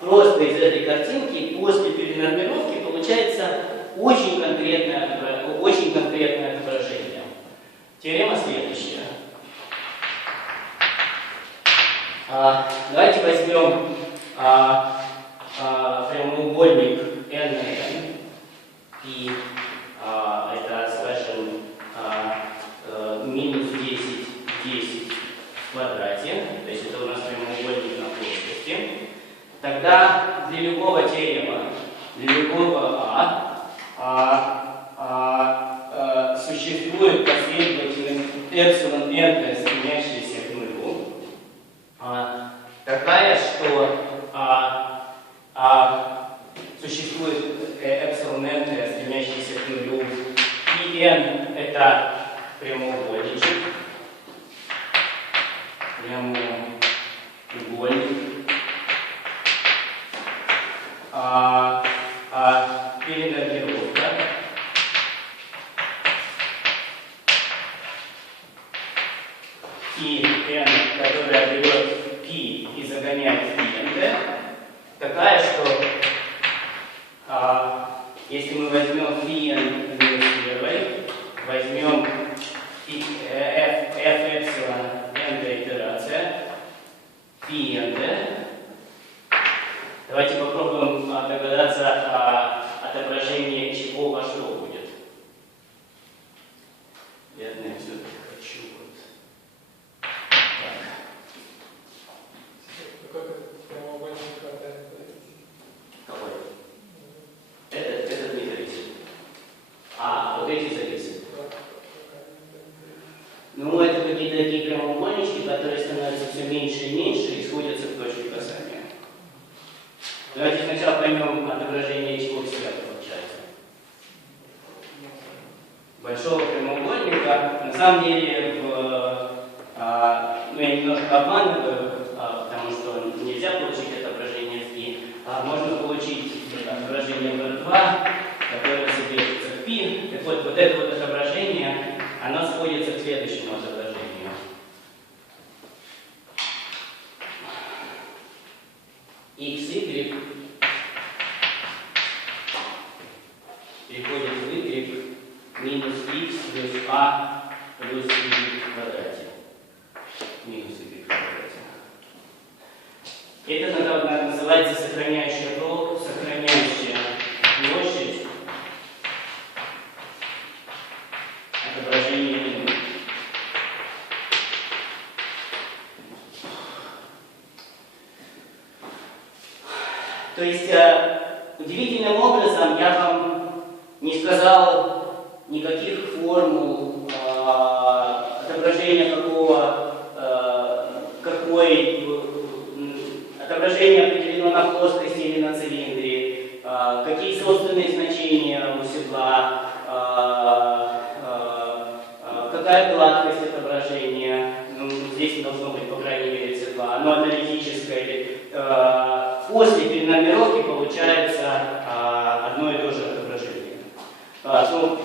просто из этой картинки после перенормировки получается очень конкретное отображение. Теорема следующая. Давайте возьмем прямоугольник NN, и это, скажем, минус 10, 10 в квадрате, то есть это у нас прямоугольник на плоскости. Тогда для любого теорема, для любого существует последовательность эпсилон n, стремящаяся к нулю, такая, что существует эпсилон n, стремящаяся к нулю, и n это прямоугольничек, перенормировка, и n, которая берет π и загоняет в n, такая, что если мы возьмем πn минус 1, возьмем f эпсилон n итерация, πn, давайте попробуем догадаться отображение чего во что будет. Я все-таки хочу вот так. Какой? Этот не зависит. Вот эти зависят. Ну, это какие-то такие прямоугольнички, которые становятся все меньше и меньше и сходятся в точке касания. Давайте сначала поймем отображение чего всегда получается. Большого прямоугольника, на самом деле, я немножко обманываю, потому что нельзя получить отображение в π, можно получить отображение в R2, которое содержится в π. Так вот это вот отображение, оно сходится к следующему отображению. X, Y переходит в Y минус X плюс A плюс Y в квадрате. Минус Y в квадрате. Это называется сохраняющая площадь отображения минус. То есть удивительным образом я вам не сказал никаких формул отображения отображение определено на плоскости или на цилиндре, какие собственные значения у седла, какая гладкость отображения. Здесь должно быть, по крайней мере, свойства, оно аналитическое. После перенумеровки получается одно и то же отображение. Ну,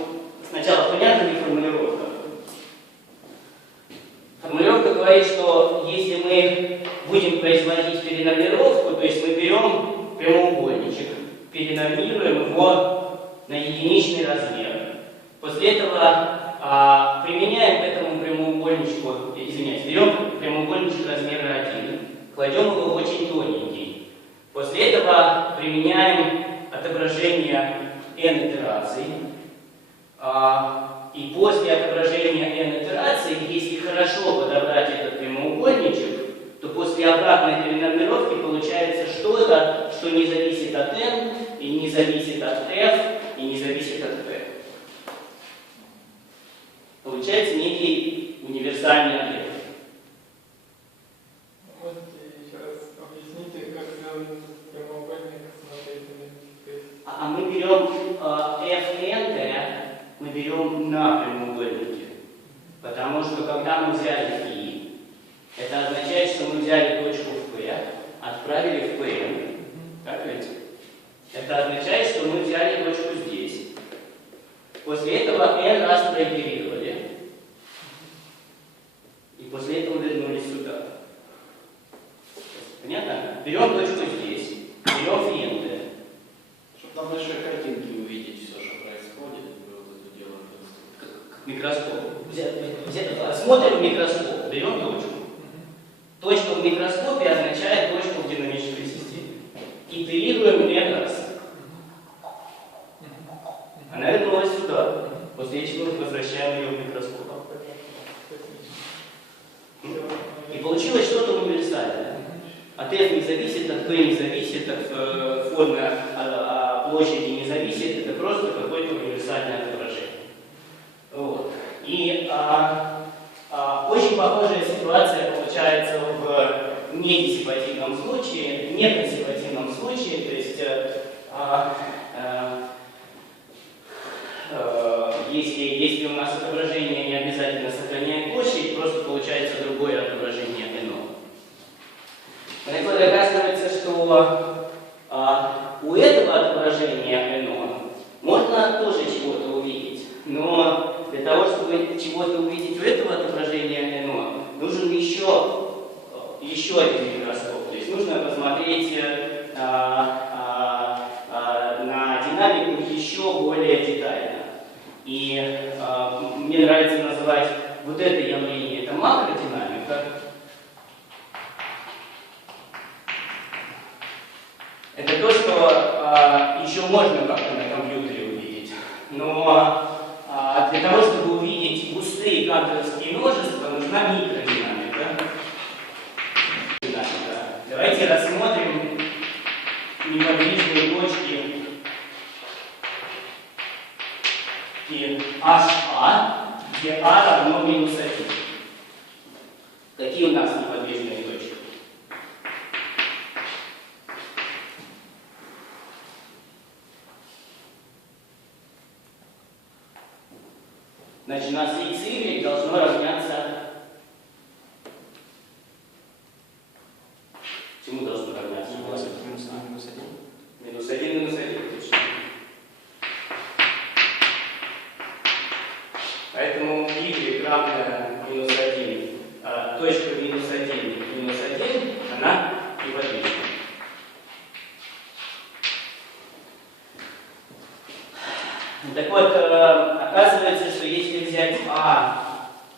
сначала понятна ли формулировка? Формулировка говорит, что если мы будем производить перенумеровку, то есть мы берем прямоугольничек, перенумерируем его на единичный размер. После этого применяем к этому прямоугольничку, берем прямоугольничек размера 1, кладем его в очень тоненький. После этого применяем отображение n итераций. И после отображения n итераций, если хорошо подобрать этот прямоугольничек, то после обратной перенумеровки получается что-то, что не зависит от n, и не зависит от f, и не зависит от p. Получается некий универсальный объект. Можете еще раз объясните, как связан прямоугольник с смотрителями? Мы берем fn, мы берем на прямоугольнике. Потому что когда мы взяли φ, это означает, что мы взяли точку в p, отправили в pn. Так ведь? Это означает, что мы взяли точку здесь. После этого n раз проигнорировали. И после этого вернулись сюда. Понятно? Берем точку здесь, берем фиенты. Чтобы на большой картинке увидеть все, что происходит, мы вот это делаем. Как микроскоп. Смотрим в микроскоп, берем точку. Точка в микроскопе означает точку в динамической системе. Итерируем n раз. Она вернулась сюда. После чего мы возвращаем ее в микроскоп. И получилось что-то универсальное. От f не зависит, от p не зависит, от формы площади не зависит. Это просто какое-то универсальное отображение. Вот. И очень похожая ситуация получается в недиссипативном случае, в неконсервативном случае, то есть если у нас отображение не обязательно сохраняет площадь, просто получается другое отображение n. Так вот, оказывается, что у этого отображения n можно тоже чего-то увидеть, но для того, чтобы чего-то увидеть у этого отображения n, нужен еще один микроскоп. То есть нужно посмотреть на динамику еще более детально. И мне нравится называть вот это явление, это макродинамика. Это то, что еще можно как-то на компьютере увидеть. Но для того, чтобы увидеть густые канторовские множества, нужна микродинамика. Давайте рассмотрим неподвижные точки и HA, где A равно минус 1. Какие у нас неподвижные точки? Значит, у нас x и y должно равняться... Чему должно равняться? Минус 1. Минус 1, минус 1. Точно. Поэтому y равна минус 1. Точка минус 1, она неподвижна. Так вот, оказывается, что если взять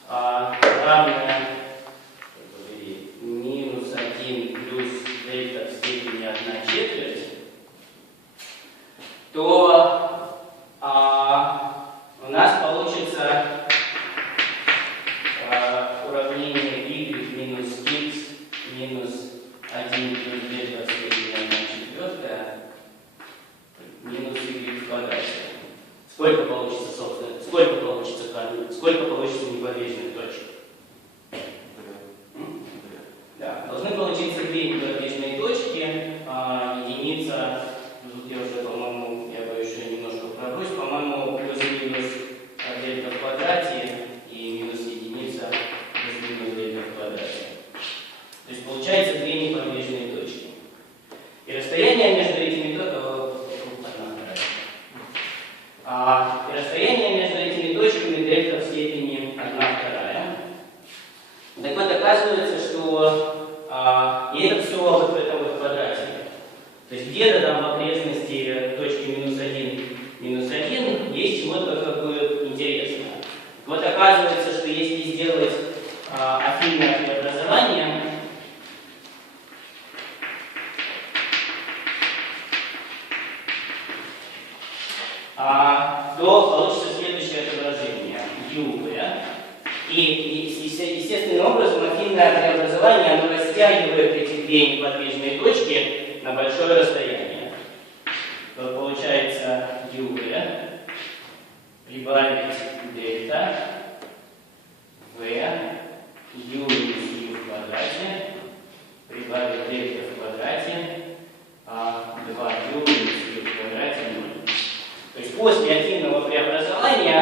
равное минус 1 плюс дельта в степени 1/4, то у нас получится уравнение y минус x минус 1 плюс дельта в степени 1/4 минус y в квадрате. Сколько получится, собственно, сколько получится неподвижных точек? Да, должны получиться две неподвижные точки, единица, тут я уже, по-моему, я бы еще немножко пробусь, по-моему, плюс-минус дельта в квадрате и минус единица плюс-минус дельта в квадрате. То есть получается что и это все вот в этом вот квадрате. То есть где-то там в окрестности точки -1 есть чего-то как бы интересное. Вот оказывается, что если сделать афинное преобразование, то получится следующее отображение UV. И естественным образом афинное преобразование оно растягивает эти две неподвижные точки на большое расстояние. То получается UV прибавить дельта V U минус U в квадрате прибавить дельта в квадрате 2U минус U в квадрате 0. То есть после афинного преобразования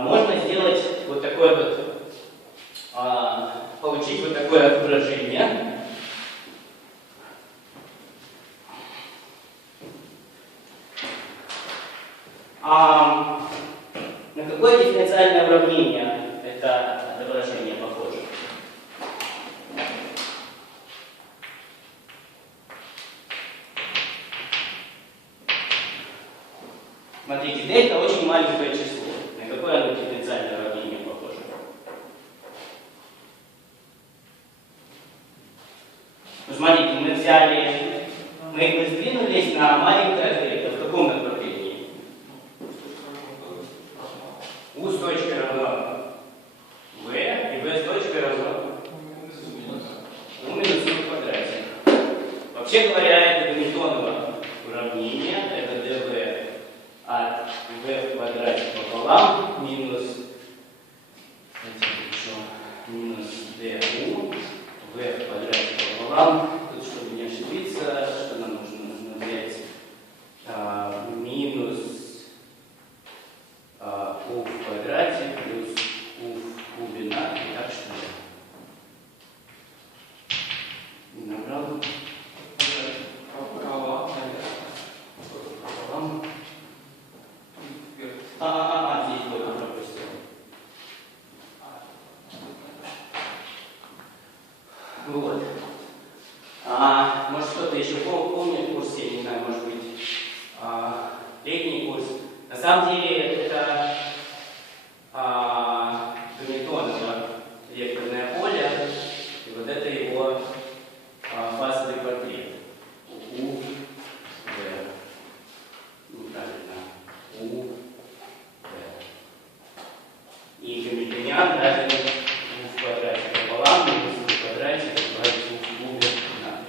можно сделать вот такое вот, получить вот такое отображение. На какое дифференциальное уравнение это отображение похоже? Смотрите, дельта очень маленькое число. На какое оно дифференциальное уравнение похоже? Ну, смотрите, мы сдвинулись на маленькое дельта. В каком направлении? U с точкой равно V, и V с точкой равно U минус U в квадрате. Вообще говоря, это Гамильтоново уравнение, это dV от V в квадрате пополам минус du V в квадрате пополам. Тут, чтобы не ошибиться, что нам нужно? Нужно взять минус u в квадрате плюс u в кубе на. Так что не набрал. Здесь было пропустил. Вот. Может, кто-то еще помнит курс, я не знаю, может быть, летний курс. На самом деле это Гамильтоново векторное поле, и вот это его фазовый портрет. У, В. Неправильно. У, В. И гамильтониан даже U в квадрате пополам, минус U в квадрате, добавить U в кубе на 3.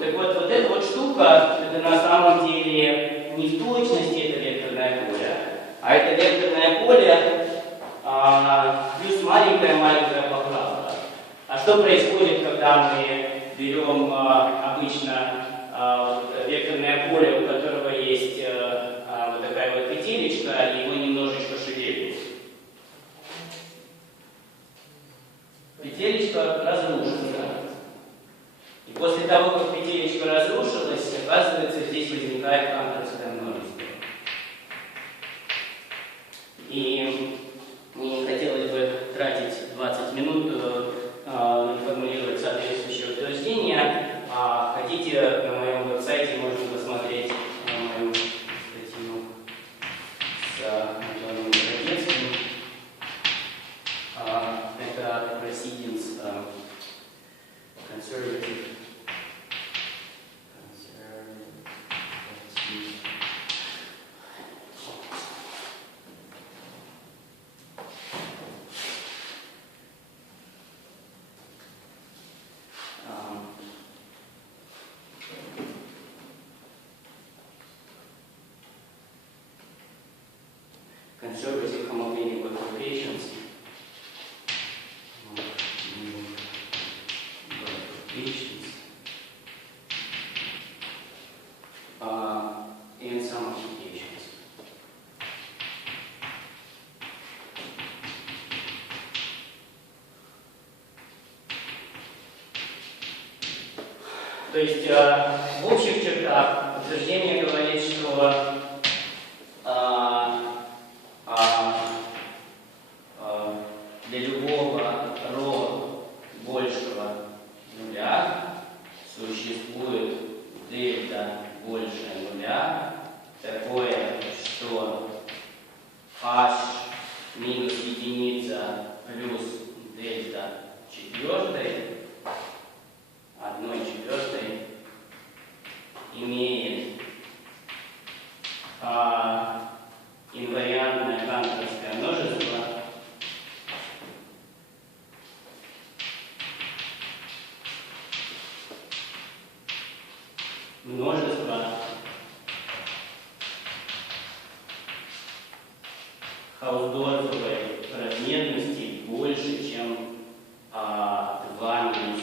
Так вот эта вот штука, это на самом деле не в точности это векторное поле, а это векторное поле плюс маленькая поправка. А что происходит, когда мы берем обычно векторное поле, у которого есть вот такая вот петелечка, и его немножечко шевелит? Петелечка разрушена. И после того, как петелечка разрушилась, оказывается, здесь возникает канторское множество. И мне хотелось бы тратить 20 минут формулировать соответствующее утверждение. Хотите, на моем веб-сайте можно посмотреть мою статью с Антоном Городецким. Это Proceedings Conservative. Conservative homogenic equations. And some applications. То есть в общих чертах утверждение говорит, что единица плюс дельта четвертой, 1/4 имеет инвариантное канторское множество Хаусдорфовой размерности больше, чем 2 минус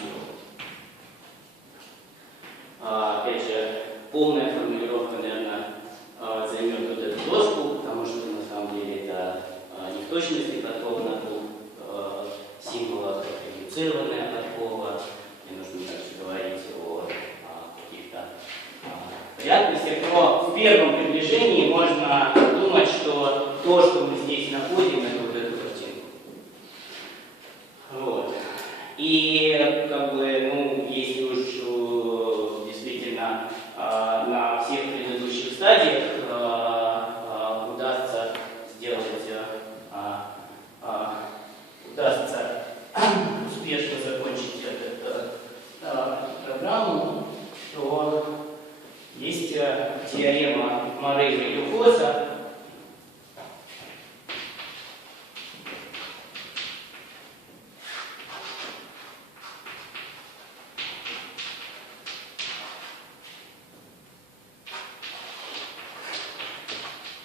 100. Опять же, полная формулировка, наверное, займет вот эту доску, потому что на самом деле это не в точности подкова на двух символах, это инициированная подкова, мне нужно также говорить о каких-то вероятностях, но в первом приближении можно думать, что то, что мы здесь находим, это вот эту картинку. Вот. И как бы, ну, если уж действительно на всех предыдущих стадиях удастся сделать, удастся успешно закончить эту программу, то есть теорема Морейро-Юхоза.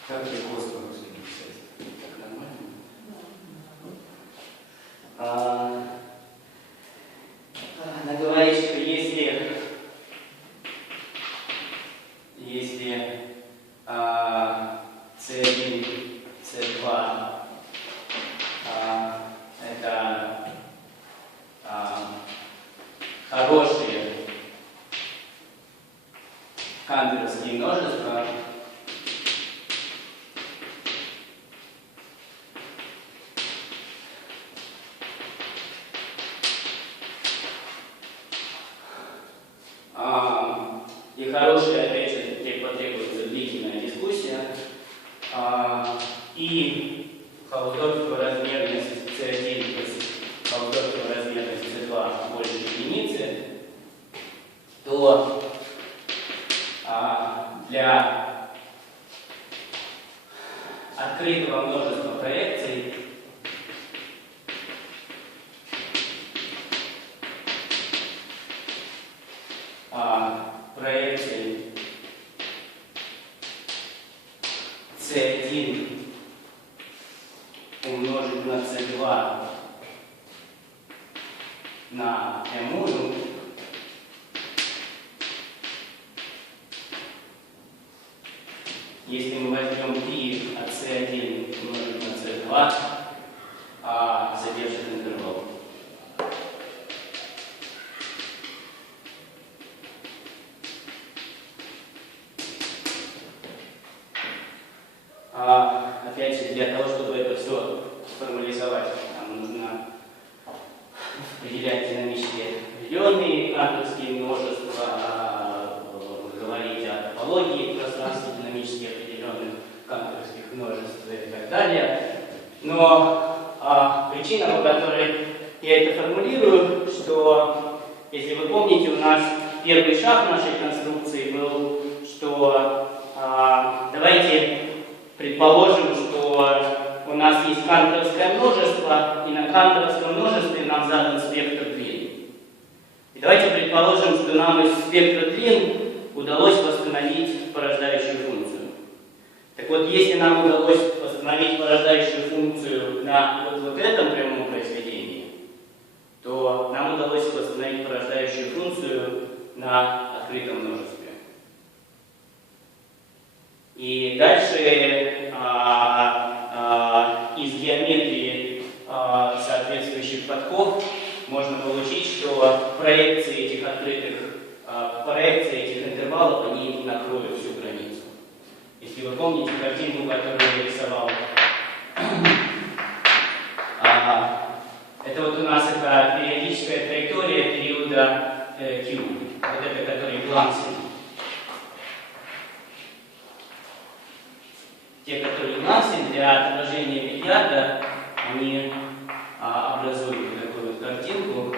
Как Юхоз по-русски написать? Так нормально? Она говорит, что если C1, C2 это хорошие канторские множества, и хорошая, опять же, потребуется длительная дискуссия, и Хаусдорфова размерность C1 плюс Хаусдорфова размерность C2 больше единицы, то для открытого множества проекций проекции C1 умножить на C2 на прямую если мы возьмем π от C1 умножить на C2, содержит интервал. Опять же, для того, чтобы это все формализовать, нам нужно определять динамические определенные канторские множества, говорить о топологии пространства динамически определенных канторских множеств и так далее. Но причина, по которой я это формулирую, что, если вы помните, у нас первый шаг нашей конструкции был, что давайте предположим, что у нас есть канторское множество, и на канторском множестве нам задан спектр длин. И давайте предположим, что нам из спектра длин удалось восстановить порождающую функцию. Так вот, если нам удалось восстановить порождающую функцию на вот этом прямом произведении, то нам удалось восстановить порождающую функцию на открытом множестве. И дальше из геометрии соответствующих подков можно получить, что проекции этих открытых, проекции этих интервалов, они накроют всю границу. Если вы помните картинку, которую я рисовал, это вот у нас это периодическая траектория периода Q, вот это, который Глансен. Те, которые Глансен, для отражения бильярда, они образуют вот такую вот картинку.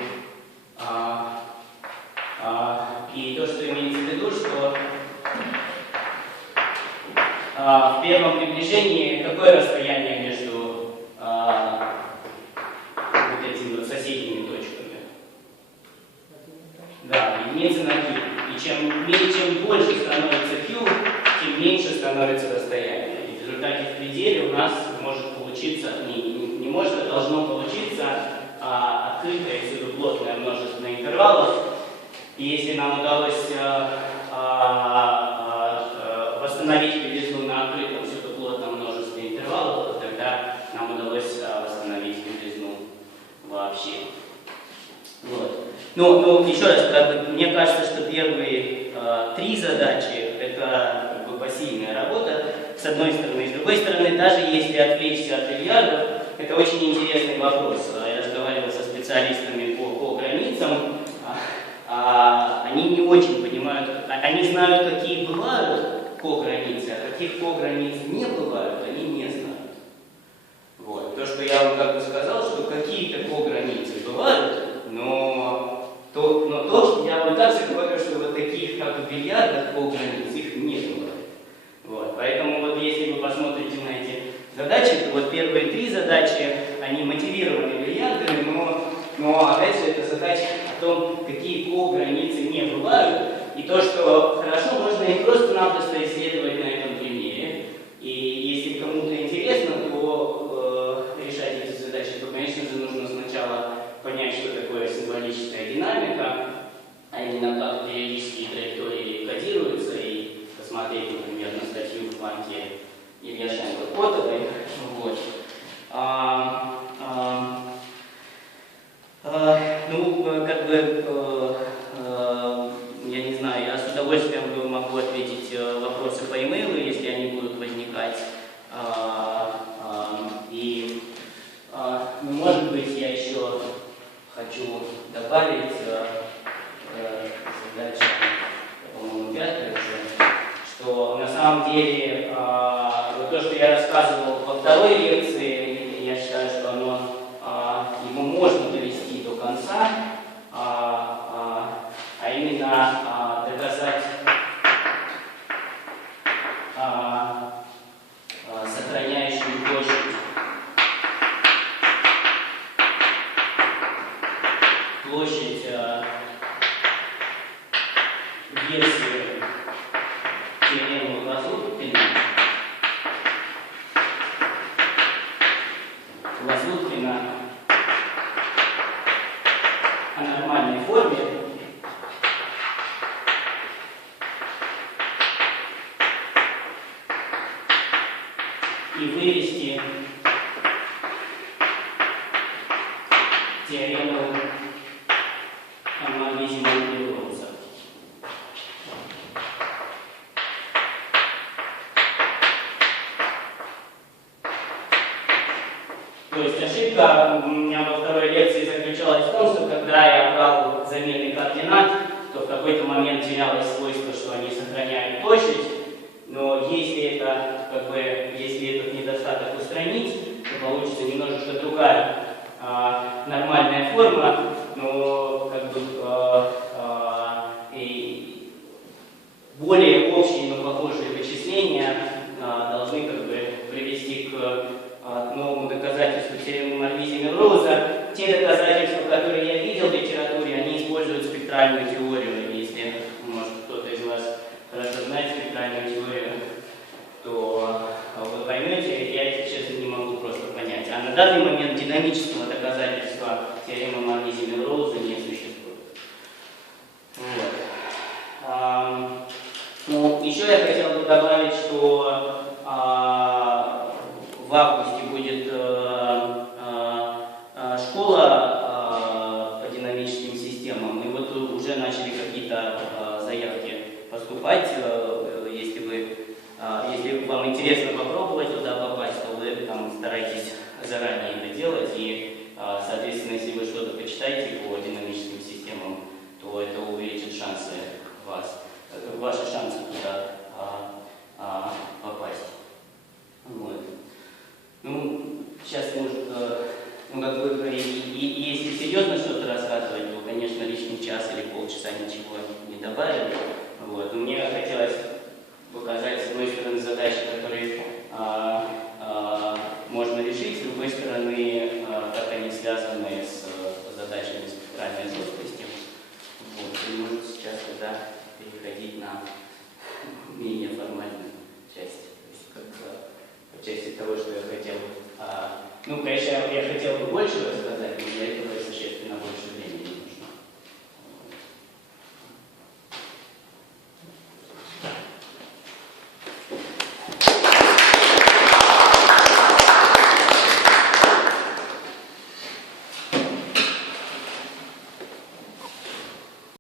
И то, что имеется в виду, что в первом приближении какое расстояние между вот этими вот соседними точками? Да, единица на Q. И чем больше становится Q, тем меньше становится расстояние. И в результате в пределе у нас может получиться, не может, а должно получиться открытое и всюду плотное множество интервалов. И если нам удалось восстановить белизну на открытом всюду плотном множестве интервалов, то тогда нам удалось восстановить белизну вообще. Вот. Ну, еще раз, мне кажется, что первые 3 задачи — это как бы пассивная работа, с одной стороны. С другой стороны, даже если отвлечься от бильярдов, это очень интересный вопрос. Я разговаривал со специалистами по границам, они не очень понимают, они знают, какие бывают кограницы, а каких кограниц не бывают, они не знают. Вот. То, что я вам как бы сказал, что какие-то кограницы бывают, но я вам также говорю, что вот таких, как в бильярдах, кограниц их не бывает. Вот. Поэтому вот если вы посмотрите на эти задачи, то вот первые 3 задачи, они мотивированы бильярдами, но опять же это задача о том, какие кограницы не бывают, и то, что хорошо, можно их просто-напросто исследовать на этом примере. И если кому-то интересно, то решать эти задачи, то, конечно же, нужно сначала понять, что такое символическая динамика, а именно как периодические траектории кодируются, и посмотреть, например, на статью в банке Ильяшенко-Котовой. Вот. Я не знаю, я с удовольствием могу ответить вопросы по e-mail, если они будут возникать. Может быть, я еще хочу добавить задачу, по-моему, 5-ю уже, что на самом деле вот то, что я рассказывал во второй лекции, я считаю, что его можно довести до конца, а именно доказать сохраняющую площадь версии теоремы Лазуткина о нормальной форме и вывести теорему о магнезии Роуза. То есть ошибка у меня во второй лекции заключалась в том, что когда я брал замены координат, то в какой-то момент терялось свойство, что они сохраняют площадь, но если этот недостаток устранить, то получится немножечко другая нормальная форма, но и более общие, но похожие вычисления должны привести к новому доказательству теоремы Марвизи-Мелроуза. Те доказательства, которые я видел в литературе, они используют спектральную теорию. Если, может, кто-то из вас хорошо знает спектральную теорию, то вы поймете, я это, честно, не могу просто понять. А на данный момент динамического доказательства теоремы Марвизи-Мелроуза не существует. Вот. Еще я хотел бы добавить, что в августе будет школа по динамическим системам, и вот уже начали какие-то заявки поступать. Если вам интересно попробовать туда попасть, то вы там старайтесь заранее это делать, и, соответственно, если вы что-то почитаете по динамическим системам, то это увеличит ваши шансы туда попасть. Вот. Ну, сейчас, может, того, что я хотел. Ну, конечно, я хотел бы больше